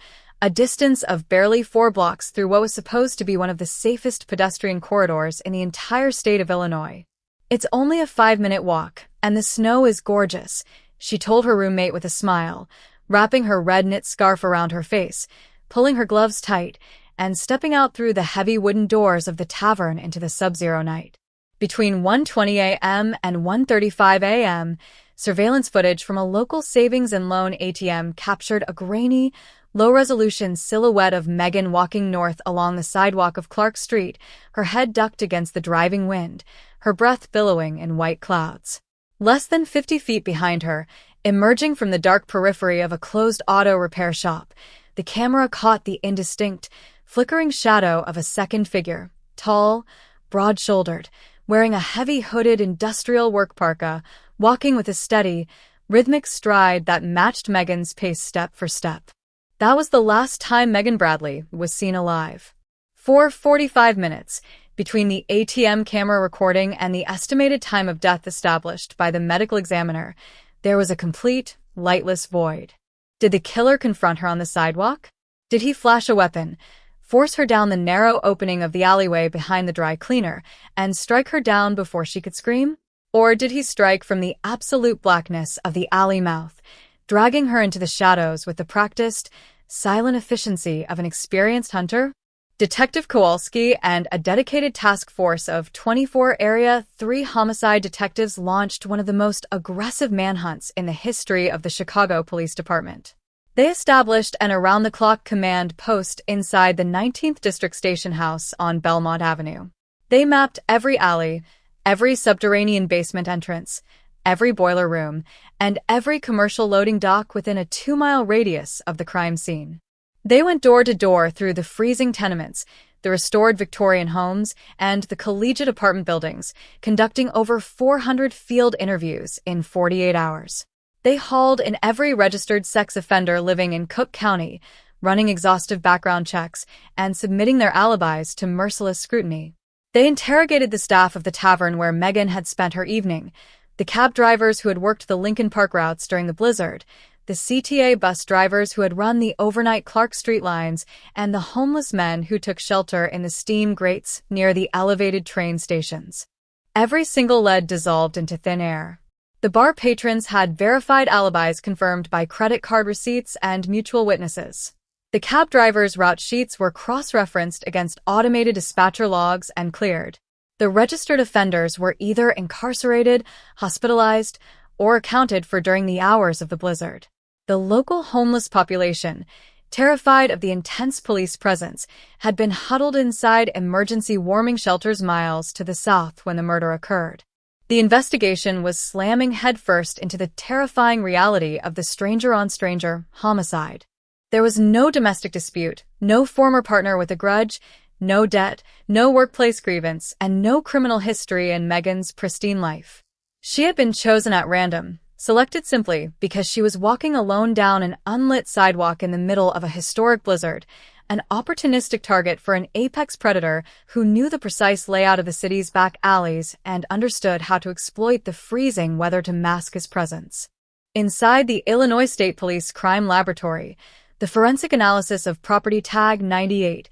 a distance of barely 4 blocks through what was supposed to be one of the safest pedestrian corridors in the entire state of Illinois. It's only a 5-minute walk, and the snow is gorgeous, she told her roommate with a smile, wrapping her red knit scarf around her face, pulling her gloves tight, and stepping out through the heavy wooden doors of the tavern into the sub-zero night. Between 1:20 a.m. and 1:35 a.m., surveillance footage from a local savings and loan ATM captured a grainy, low-resolution silhouette of Megan walking north along the sidewalk of Clark Street, her head ducked against the driving wind, her breath billowing in white clouds. Less than 50 feet behind her, emerging from the dark periphery of a closed auto repair shop, the camera caught the indistinct, flickering shadow of a second figure, tall, broad-shouldered, wearing a heavy hooded industrial work parka, walking with a steady, rhythmic stride that matched Megan's pace step for step. That was the last time Megan Bradley was seen alive. For 45 minutes, between the ATM camera recording and the estimated time of death established by the medical examiner, there was a complete, lightless void. Did the killer confront her on the sidewalk? Did he flash a weapon, force her down the narrow opening of the alleyway behind the dry cleaner, and strike her down before she could scream? Or did he strike from the absolute blackness of the alley mouth, dragging her into the shadows with the practiced, silent efficiency of an experienced hunter? Detective Kowalski and a dedicated task force of 24 Area 3 homicide detectives launched one of the most aggressive manhunts in the history of the Chicago Police Department. They established an around-the-clock command post inside the 19th District Station House on Belmont Avenue. They mapped every alley, every subterranean basement entrance, every boiler room, and every commercial loading dock within a 2-mile radius of the crime scene. They went door to door through the freezing tenements, the restored Victorian homes, and the collegiate apartment buildings, conducting over 400 field interviews in 48 hours. They hauled in every registered sex offender living in Cook County, running exhaustive background checks and submitting their alibis to merciless scrutiny. They interrogated the staff of the tavern where Megan had spent her evening, the cab drivers who had worked the Lincoln Park routes during the blizzard, the CTA bus drivers who had run the overnight Clark Street lines, and the homeless men who took shelter in the steam grates near the elevated train stations. Every single lead dissolved into thin air. The bar patrons had verified alibis confirmed by credit card receipts and mutual witnesses. The cab drivers' route sheets were cross-referenced against automated dispatcher logs and cleared. The registered offenders were either incarcerated, hospitalized, or accounted for during the hours of the blizzard. The local homeless population, terrified of the intense police presence, had been huddled inside emergency warming shelters miles to the south when the murder occurred. The investigation was slamming headfirst into the terrifying reality of the stranger-on-stranger homicide. There was no domestic dispute, no former partner with a grudge, no debt, no workplace grievance, and no criminal history in Megan's pristine life. She had been chosen at random, selected simply because she was walking alone down an unlit sidewalk in the middle of a historic blizzard, an opportunistic target for an apex predator who knew the precise layout of the city's back alleys and understood how to exploit the freezing weather to mask his presence. Inside the Illinois State Police Crime Laboratory, the forensic analysis of property tag 98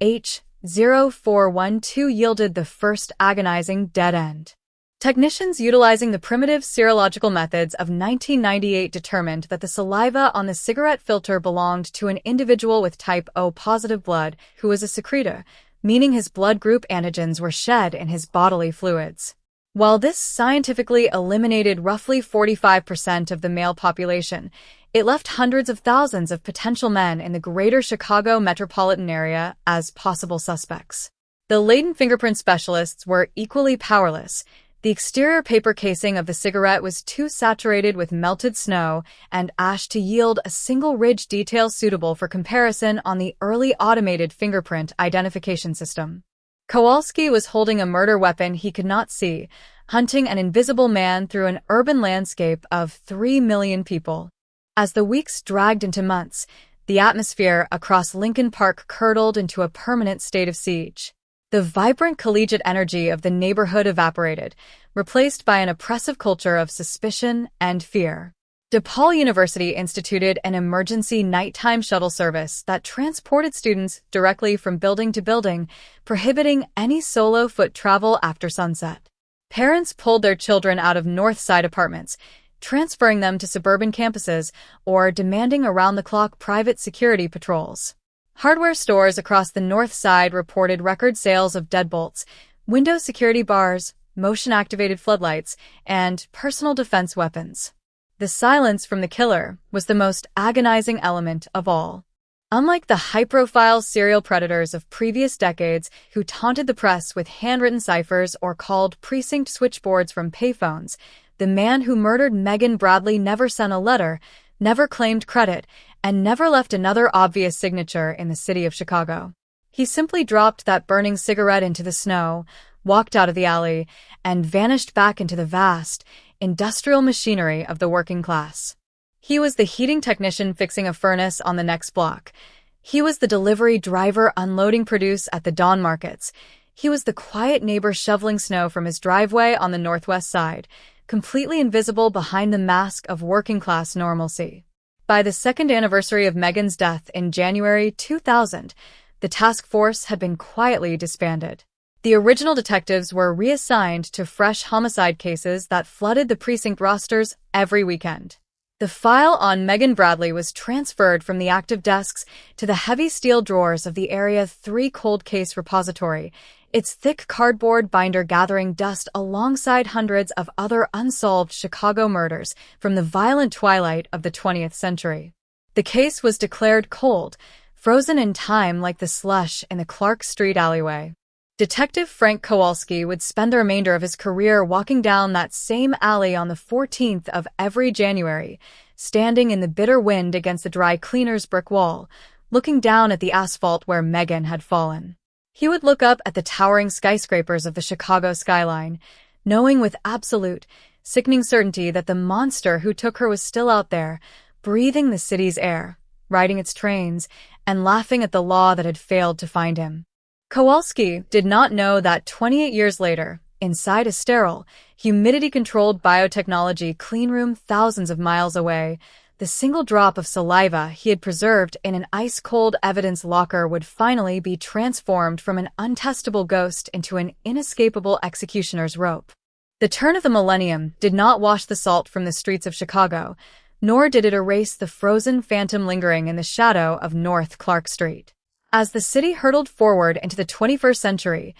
H0412 yielded the first agonizing dead end. Technicians utilizing the primitive serological methods of 1998 determined that the saliva on the cigarette filter belonged to an individual with type O positive blood who was a secretor, meaning his blood group antigens were shed in his bodily fluids. While this scientifically eliminated roughly 45% of the male population, it left hundreds of thousands of potential men in the greater Chicago metropolitan area as possible suspects. The latent fingerprint specialists were equally powerless. The exterior paper casing of the cigarette was too saturated with melted snow and ash to yield a single ridge detail suitable for comparison on the early automated fingerprint identification system. Kowalski was holding a murder weapon he could not see, hunting an invisible man through an urban landscape of 3 million people. As the weeks dragged into months, the atmosphere across Lincoln Park curdled into a permanent state of siege. The vibrant collegiate energy of the neighborhood evaporated, replaced by an oppressive culture of suspicion and fear. DePaul University instituted an emergency nighttime shuttle service that transported students directly from building to building, prohibiting any solo foot travel after sunset. Parents pulled their children out of North Side apartments, transferring them to suburban campuses or demanding around-the-clock private security patrols. Hardware stores across the North Side reported record sales of deadbolts, window security bars, motion-activated floodlights, and personal defense weapons. The silence from the killer was the most agonizing element of all. Unlike the high-profile serial predators of previous decades who taunted the press with handwritten ciphers or called precinct switchboards from payphones, the man who murdered Megan Bradley never sent a letter, never claimed credit, and never left another obvious signature in the city of Chicago. He simply dropped that burning cigarette into the snow, walked out of the alley, and vanished back into the vast, industrial machinery of the working class. He was the heating technician fixing a furnace on the next block. He was the delivery driver unloading produce at the dawn markets. He was the quiet neighbor shoveling snow from his driveway on the northwest side, completely invisible behind the mask of working-class normalcy. By the second anniversary of Megan's death in January 2000, the task force had been quietly disbanded. The original detectives were reassigned to fresh homicide cases that flooded the precinct rosters every weekend. The file on Megan Bradley was transferred from the active desks to the heavy steel drawers of the Area 3 cold case repository, its thick cardboard binder gathering dust alongside hundreds of other unsolved Chicago murders from the violent twilight of the 20th century. The case was declared cold, frozen in time like the slush in the Clark Street alleyway. Detective Frank Kowalski would spend the remainder of his career walking down that same alley on the 14th of every January, standing in the bitter wind against the dry cleaner's brick wall, looking down at the asphalt where Megan had fallen. He would look up at the towering skyscrapers of the Chicago skyline, knowing with absolute, sickening certainty that the monster who took her was still out there, breathing the city's air, riding its trains, and laughing at the law that had failed to find him. Kowalski did not know that 28 years later, inside a sterile, humidity-controlled biotechnology cleanroom thousands of miles away, the single drop of saliva he had preserved in an ice-cold evidence locker would finally be transformed from an untestable ghost into an inescapable executioner's rope. The turn of the millennium did not wash the salt from the streets of Chicago, nor did it erase the frozen phantom lingering in the shadow of North Clark Street. As the city hurtled forward into the 21st century,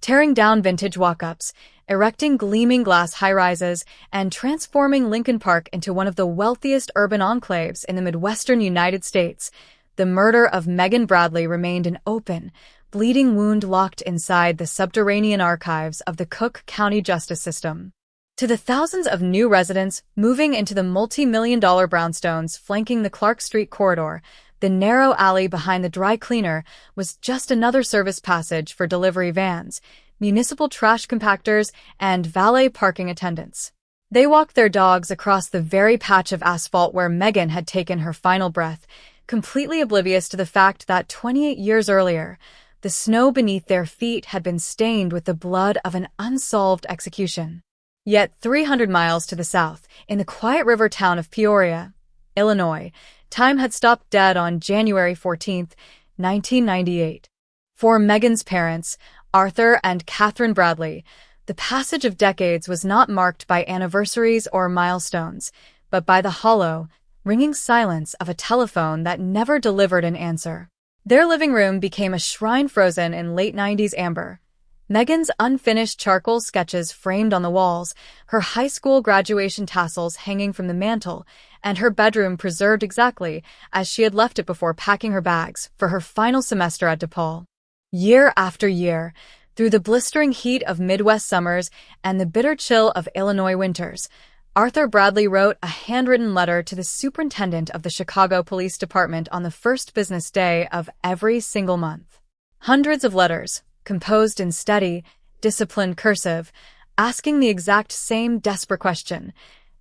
tearing down vintage walk-ups, erecting gleaming glass high-rises, and transforming Lincoln Park into one of the wealthiest urban enclaves in the Midwestern United States, the murder of Megan Bradley remained an open, bleeding wound locked inside the subterranean archives of the Cook County justice system. To the thousands of new residents moving into the multi-million-dollar brownstones flanking the Clark Street corridor, the narrow alley behind the dry cleaner was just another service passage for delivery vans, municipal trash compactors, and valet parking attendants. They walked their dogs across the very patch of asphalt where Megan had taken her final breath, completely oblivious to the fact that 28 years earlier, the snow beneath their feet had been stained with the blood of an unsolved execution. Yet 300 miles to the south, in the quiet river town of Peoria, Illinois, time had stopped dead on January 14, 1998. For Megan's parents, Arthur and Catherine Bradley, the passage of decades was not marked by anniversaries or milestones, but by the hollow, ringing silence of a telephone that never delivered an answer. Their living room became a shrine frozen in late 90s amber. Megan's unfinished charcoal sketches framed on the walls, her high school graduation tassels hanging from the mantel, and her bedroom preserved exactly as she had left it before packing her bags for her final semester at DePaul. Year after year, through the blistering heat of Midwest summers and the bitter chill of Illinois winters, Arthur Bradley wrote a handwritten letter to the superintendent of the Chicago Police Department on the first business day of every single month. Hundreds of letters, composed in steady, disciplined cursive, asking the exact same desperate question.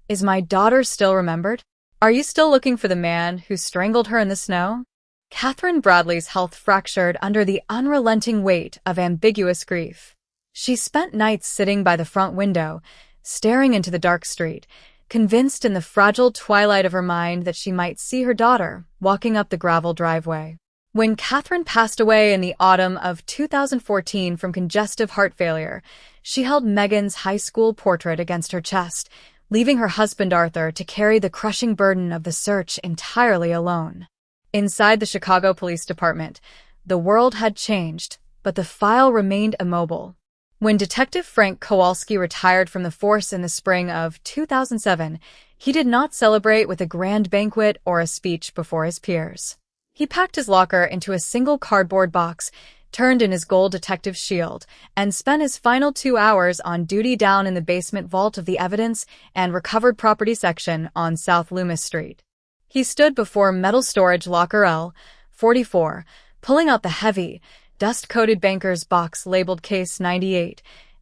Is my daughter still remembered? Are you still looking for the man who strangled her in the snow? Catherine Bradley's health fractured under the unrelenting weight of ambiguous grief. She spent nights sitting by the front window, staring into the dark street, convinced in the fragile twilight of her mind that she might see her daughter walking up the gravel driveway. When Catherine passed away in the autumn of 2014 from congestive heart failure, she held Megan's high school portrait against her chest, leaving her husband Arthur to carry the crushing burden of the search entirely alone. Inside the Chicago Police Department, the world had changed, but the file remained immobile. When Detective Frank Kowalski retired from the force in the spring of 2007, he did not celebrate with a grand banquet or a speech before his peers. He packed his locker into a single cardboard box, turned in his gold detective shield, and spent his final 2 hours on duty down in the basement vault of the Evidence and Recovered Property section on South Loomis Street. He stood before metal storage locker L-44, pulling out the heavy, dust-coated banker's box labeled Case 98,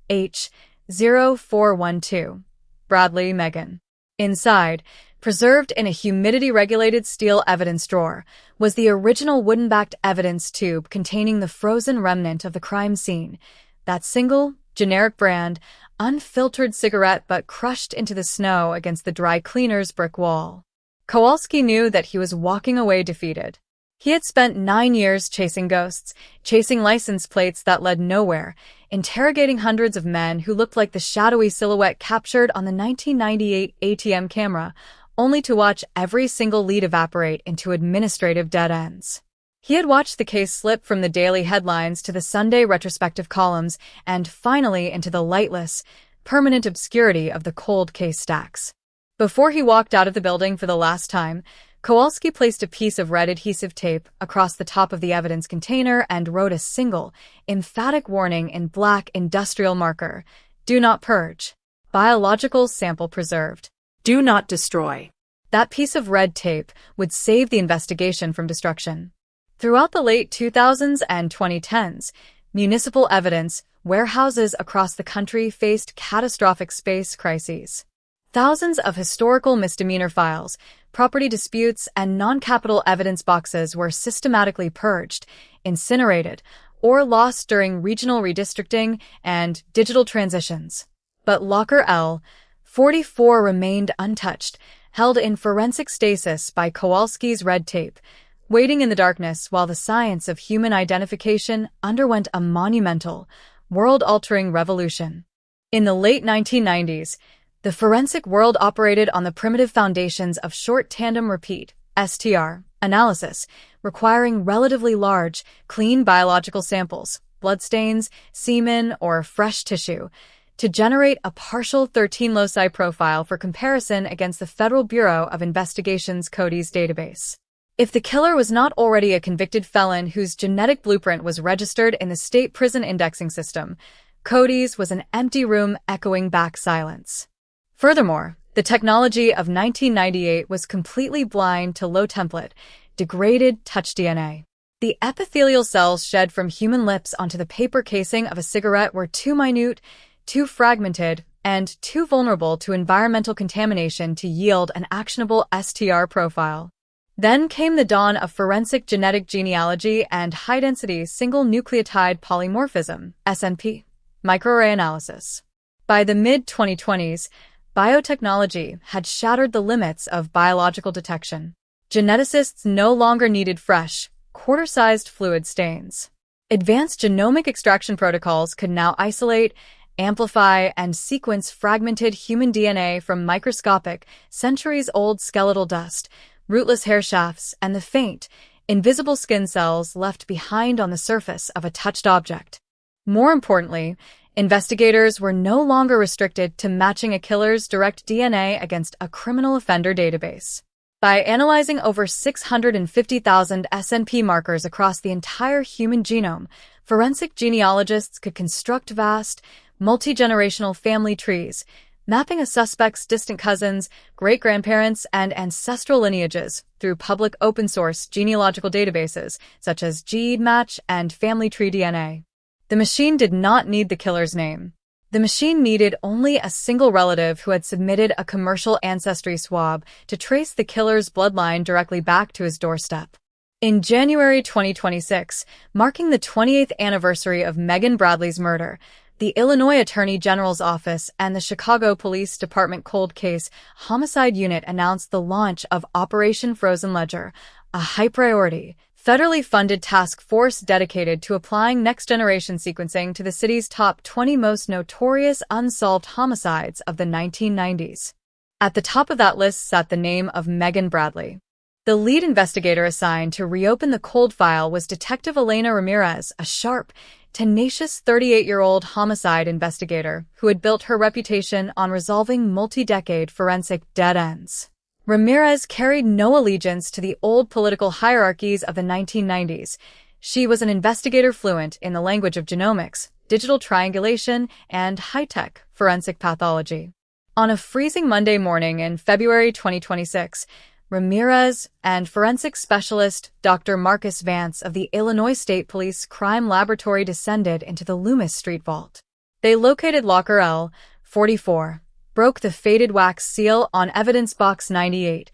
H0412. Bradley Megan. Inside, preserved in a humidity-regulated steel evidence drawer, was the original wooden-backed evidence tube containing the frozen remnant of the crime scene, that single, generic brand, unfiltered cigarette but crushed into the snow against the dry cleaner's brick wall. Kowalski knew that he was walking away defeated. He had spent 9 years chasing ghosts, chasing license plates that led nowhere, interrogating hundreds of men who looked like the shadowy silhouette captured on the 1998 ATM camera, only to watch every single lead evaporate into administrative dead ends. He had watched the case slip from the daily headlines to the Sunday retrospective columns and finally into the lightless, permanent obscurity of the cold case stacks. Before he walked out of the building for the last time, Kowalski placed a piece of red adhesive tape across the top of the evidence container and wrote a single, emphatic warning in black industrial marker: "Do not purge. Biological sample preserved. Do not destroy." That piece of red tape would save the investigation from destruction. Throughout the late 2000s and 2010s, municipal evidence warehouses across the country faced catastrophic space crises. Thousands of historical misdemeanor files, property disputes, and non-capital evidence boxes were systematically purged, incinerated, or lost during regional redistricting and digital transitions. But Locker L-44 remained untouched, held in forensic stasis by Kowalski's red tape, waiting in the darkness while the science of human identification underwent a monumental, world-altering revolution. In the late 1990s, the forensic world operated on the primitive foundations of short tandem repeat (STR) analysis, requiring relatively large, clean biological samples, bloodstains, semen, or fresh tissue, to generate a partial 13 loci profile for comparison against the Federal Bureau of Investigation's CODIS database. If the killer was not already a convicted felon whose genetic blueprint was registered in the state prison indexing system, CODIS was an empty room echoing back silence. Furthermore, the technology of 1998 was completely blind to low-template, degraded touch DNA. The epithelial cells shed from human lips onto the paper casing of a cigarette were too minute, too fragmented, and too vulnerable to environmental contamination to yield an actionable STR profile. Then came the dawn of forensic genetic genealogy and high-density single nucleotide polymorphism (SNP) microarray analysis. By the mid-2020s, biotechnology had shattered the limits of biological detection. Geneticists no longer needed fresh, quarter-sized fluid stains. Advanced genomic extraction protocols could now isolate, amplify, and sequence fragmented human DNA from microscopic, centuries-old skeletal dust, rootless hair shafts, and the faint, invisible skin cells left behind on the surface of a touched object. More importantly, investigators were no longer restricted to matching a killer's direct DNA against a criminal offender database. By analyzing over 650,000 SNP markers across the entire human genome, forensic genealogists could construct vast, multi-generational family trees, mapping a suspect's distant cousins, great-grandparents, and ancestral lineages through public open-source genealogical databases such as GEDmatch and Family Tree DNA. The machine did not need the killer's name. The machine needed only a single relative who had submitted a commercial ancestry swab to trace the killer's bloodline directly back to his doorstep. In January 2026, marking the 28th anniversary of Megan Bradley's murder, The Illinois Attorney General's Office and the Chicago Police Department Cold Case Homicide Unit announced the launch of Operation Frozen Ledger, a high-priority, federally funded task force dedicated to applying next-generation sequencing to the city's top 20 most notorious unsolved homicides of the 1990s. At the top of that list sat the name of Megan Bradley. The lead investigator assigned to reopen the cold file was Detective Elena Ramirez, a sharp, tenacious 38-year-old homicide investigator who had built her reputation on resolving multi-decade forensic dead ends. Ramirez carried no allegiance to the old political hierarchies of the 1990s. She was an investigator fluent in the language of genomics, digital triangulation, and high-tech forensic pathology. On a freezing Monday morning in February 2026, Ramirez and forensic specialist Dr. Marcus Vance of the Illinois State Police Crime Laboratory descended into the Loomis Street vault. They located locker L-44, broke the faded wax seal on evidence box 98,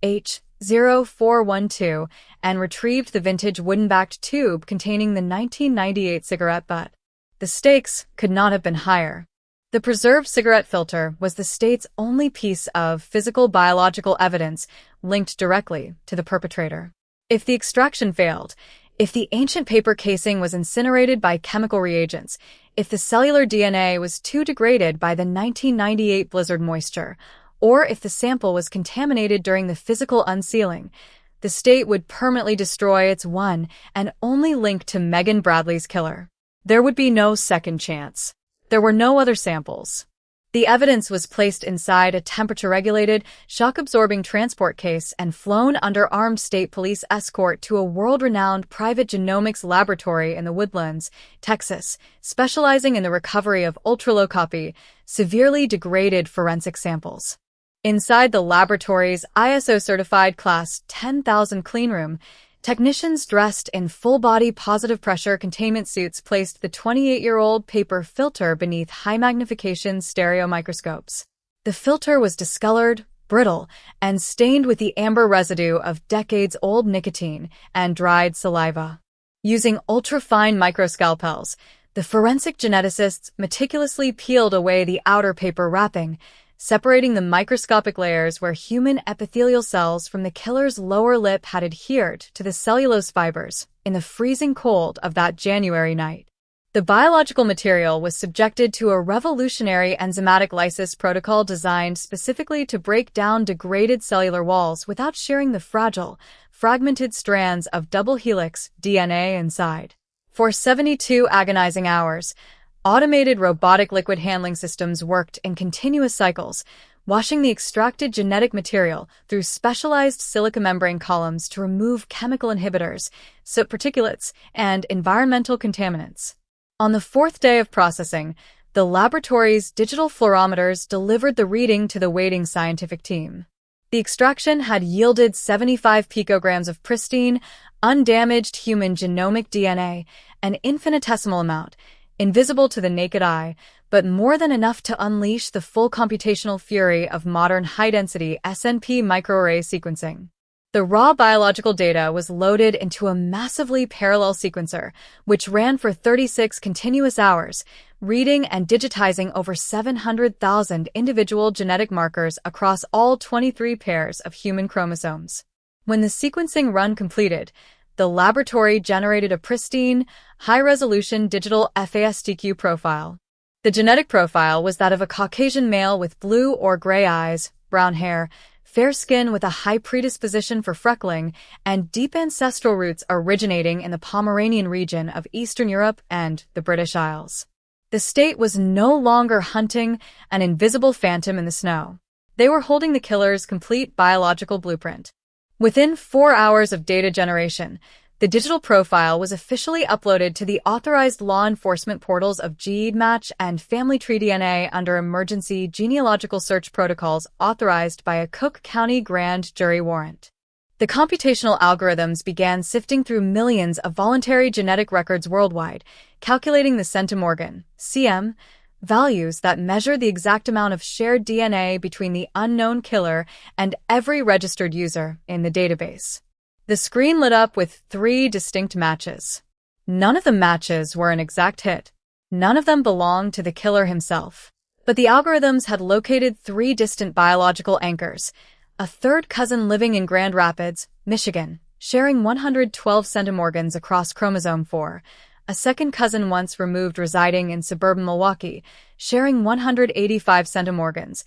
H0412, and retrieved the vintage wooden-backed tube containing the 1998 cigarette butt. The stakes could not have been higher. The preserved cigarette filter was the state's only piece of physical biological evidence linked directly to the perpetrator. If the extraction failed, if the ancient paper casing was incinerated by chemical reagents, if the cellular DNA was too degraded by the 1998 blizzard moisture, or if the sample was contaminated during the physical unsealing, the state would permanently destroy its one and only link to Megan Bradley's killer. There would be no second chance. There were no other samples. The evidence was placed inside a temperature-regulated, shock-absorbing transport case and flown under armed state police escort to a world-renowned private genomics laboratory in the Woodlands, Texas, specializing in the recovery of ultra-low-copy, severely degraded forensic samples. Inside the laboratory's ISO-certified Class 10,000 cleanroom, technicians dressed in full-body positive pressure containment suits placed the 28-year-old paper filter beneath high-magnification stereo microscopes. The filter was discolored, brittle, and stained with the amber residue of decades-old nicotine and dried saliva. Using ultra-fine microscalpels, the forensic geneticists meticulously peeled away the outer paper wrapping, separating the microscopic layers where human epithelial cells from the killer's lower lip had adhered to the cellulose fibers in the freezing cold of that January night. The biological material was subjected to a revolutionary enzymatic lysis protocol designed specifically to break down degraded cellular walls without shearing the fragile, fragmented strands of double helix DNA inside. For 72 agonizing hours, automated robotic liquid handling systems worked in continuous cycles, washing the extracted genetic material through specialized silica membrane columns to remove chemical inhibitors, soot particulates, and environmental contaminants. On the fourth day of processing, the laboratory's digital fluorometers delivered the reading to the waiting scientific team. The extraction had yielded 75 picograms of pristine, undamaged human genomic DNA, an infinitesimal amount, invisible to the naked eye, but more than enough to unleash the full computational fury of modern high-density SNP microarray sequencing. The raw biological data was loaded into a massively parallel sequencer, which ran for 36 continuous hours, reading and digitizing over 700,000 individual genetic markers across all 23 pairs of human chromosomes. When the sequencing run completed, the laboratory generated a pristine, high-resolution digital FASTQ profile. The genetic profile was that of a Caucasian male with blue or gray eyes, brown hair, fair skin with a high predisposition for freckling, and deep ancestral roots originating in the Pomeranian region of Eastern Europe and the British Isles. The state was no longer hunting an invisible phantom in the snow. They were holding the killer's complete biological blueprint. Within 4 hours of data generation, the digital profile was officially uploaded to the authorized law enforcement portals of GEDmatch and Family Tree DNA under emergency genealogical search protocols authorized by a Cook County grand jury warrant. The computational algorithms began sifting through millions of voluntary genetic records worldwide, calculating the centimorgan, cm, values that measure the exact amount of shared DNA between the unknown killer and every registered user in the database. The screen lit up with 3 distinct matches. None of the matches were an exact hit. None of them belonged to the killer himself. But the algorithms had located 3 distant biological anchors: a third cousin living in Grand Rapids, Michigan, sharing 112 centimorgans across chromosome 4, a second cousin once removed residing in suburban Milwaukee, sharing 185 centimorgans,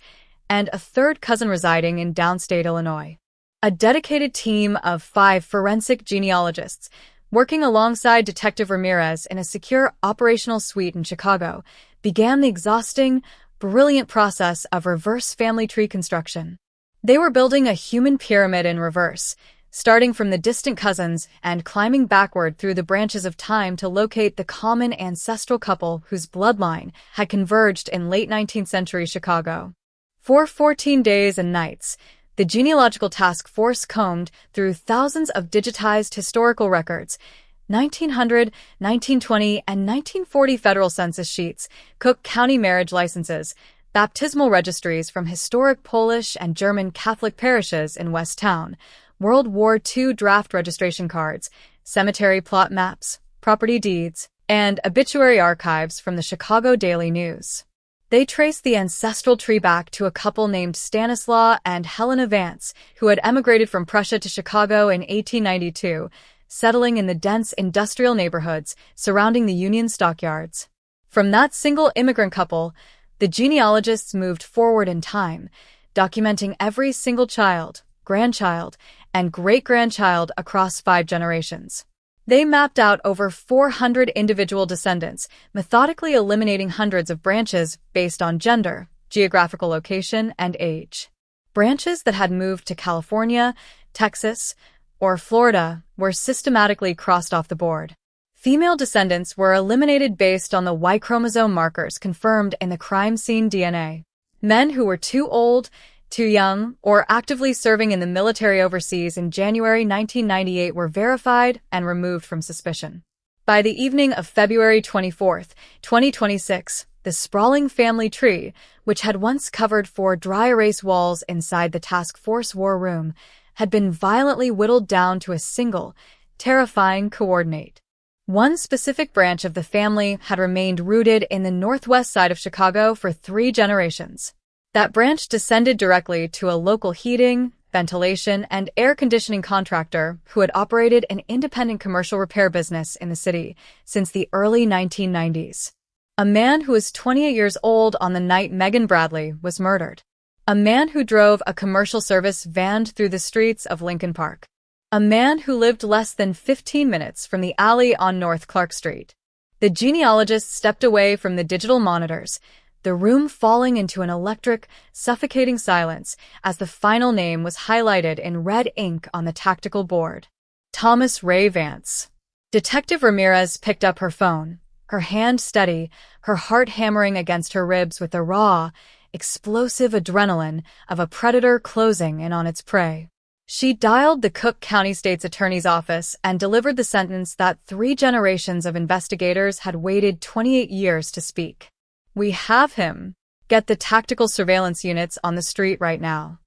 and a third cousin residing in downstate Illinois. A dedicated team of 5 forensic genealogists, working alongside Detective Ramirez in a secure operational suite in Chicago, began the exhausting, brilliant process of reverse family tree construction. They were building a human pyramid in reverse, starting from the distant cousins and climbing backward through the branches of time to locate the common ancestral couple whose bloodline had converged in late 19th century Chicago. For 14 days and nights, the genealogical task force combed through thousands of digitized historical records, 1900, 1920, and 1940 federal census sheets, Cook County marriage licenses, baptismal registries from historic Polish and German Catholic parishes in West Town, World War II draft registration cards, cemetery plot maps, property deeds, and obituary archives from the Chicago Daily News. They traced the ancestral tree back to a couple named Stanislaw and Helena Vance, who had emigrated from Prussia to Chicago in 1892, settling in the dense industrial neighborhoods surrounding the Union stockyards. From that single immigrant couple, the genealogists moved forward in time, documenting every single child, grandchild, and great-grandchild across 5 generations. They mapped out over 400 individual descendants, methodically eliminating hundreds of branches based on gender, geographical location, and age. Branches that had moved to California, Texas, or Florida were systematically crossed off the board. Female descendants were eliminated based on the Y chromosome markers confirmed in the crime scene DNA. Men who were too old, too young, or actively serving in the military overseas in January 1998 were verified and removed from suspicion. By the evening of February 24, 2026, the sprawling family tree, which had once covered 4 dry erase walls inside the task force war room, had been violently whittled down to a single, terrifying coordinate. One specific branch of the family had remained rooted in the northwest side of Chicago for 3 generations. That branch descended directly to a local heating, ventilation, and air conditioning contractor who had operated an independent commercial repair business in the city since the early 1990s. A man who was 28 years old on the night Megan Bradley was murdered. A man who drove a commercial service van through the streets of Lincoln Park. A man who lived less than 15 minutes from the alley on North Clark Street. The genealogists stepped away from the digital monitors, the room falling into an electric, suffocating silence as the final name was highlighted in red ink on the tactical board. Thomas Ray Vance. Detective Ramirez picked up her phone, her hand steady, her heart hammering against her ribs with the raw, explosive adrenaline of a predator closing in on its prey. She dialed the Cook County State's Attorney's office and delivered the sentence that 3 generations of investigators had waited 28 years to speak. "We have him. Get the tactical surveillance units on the street right now."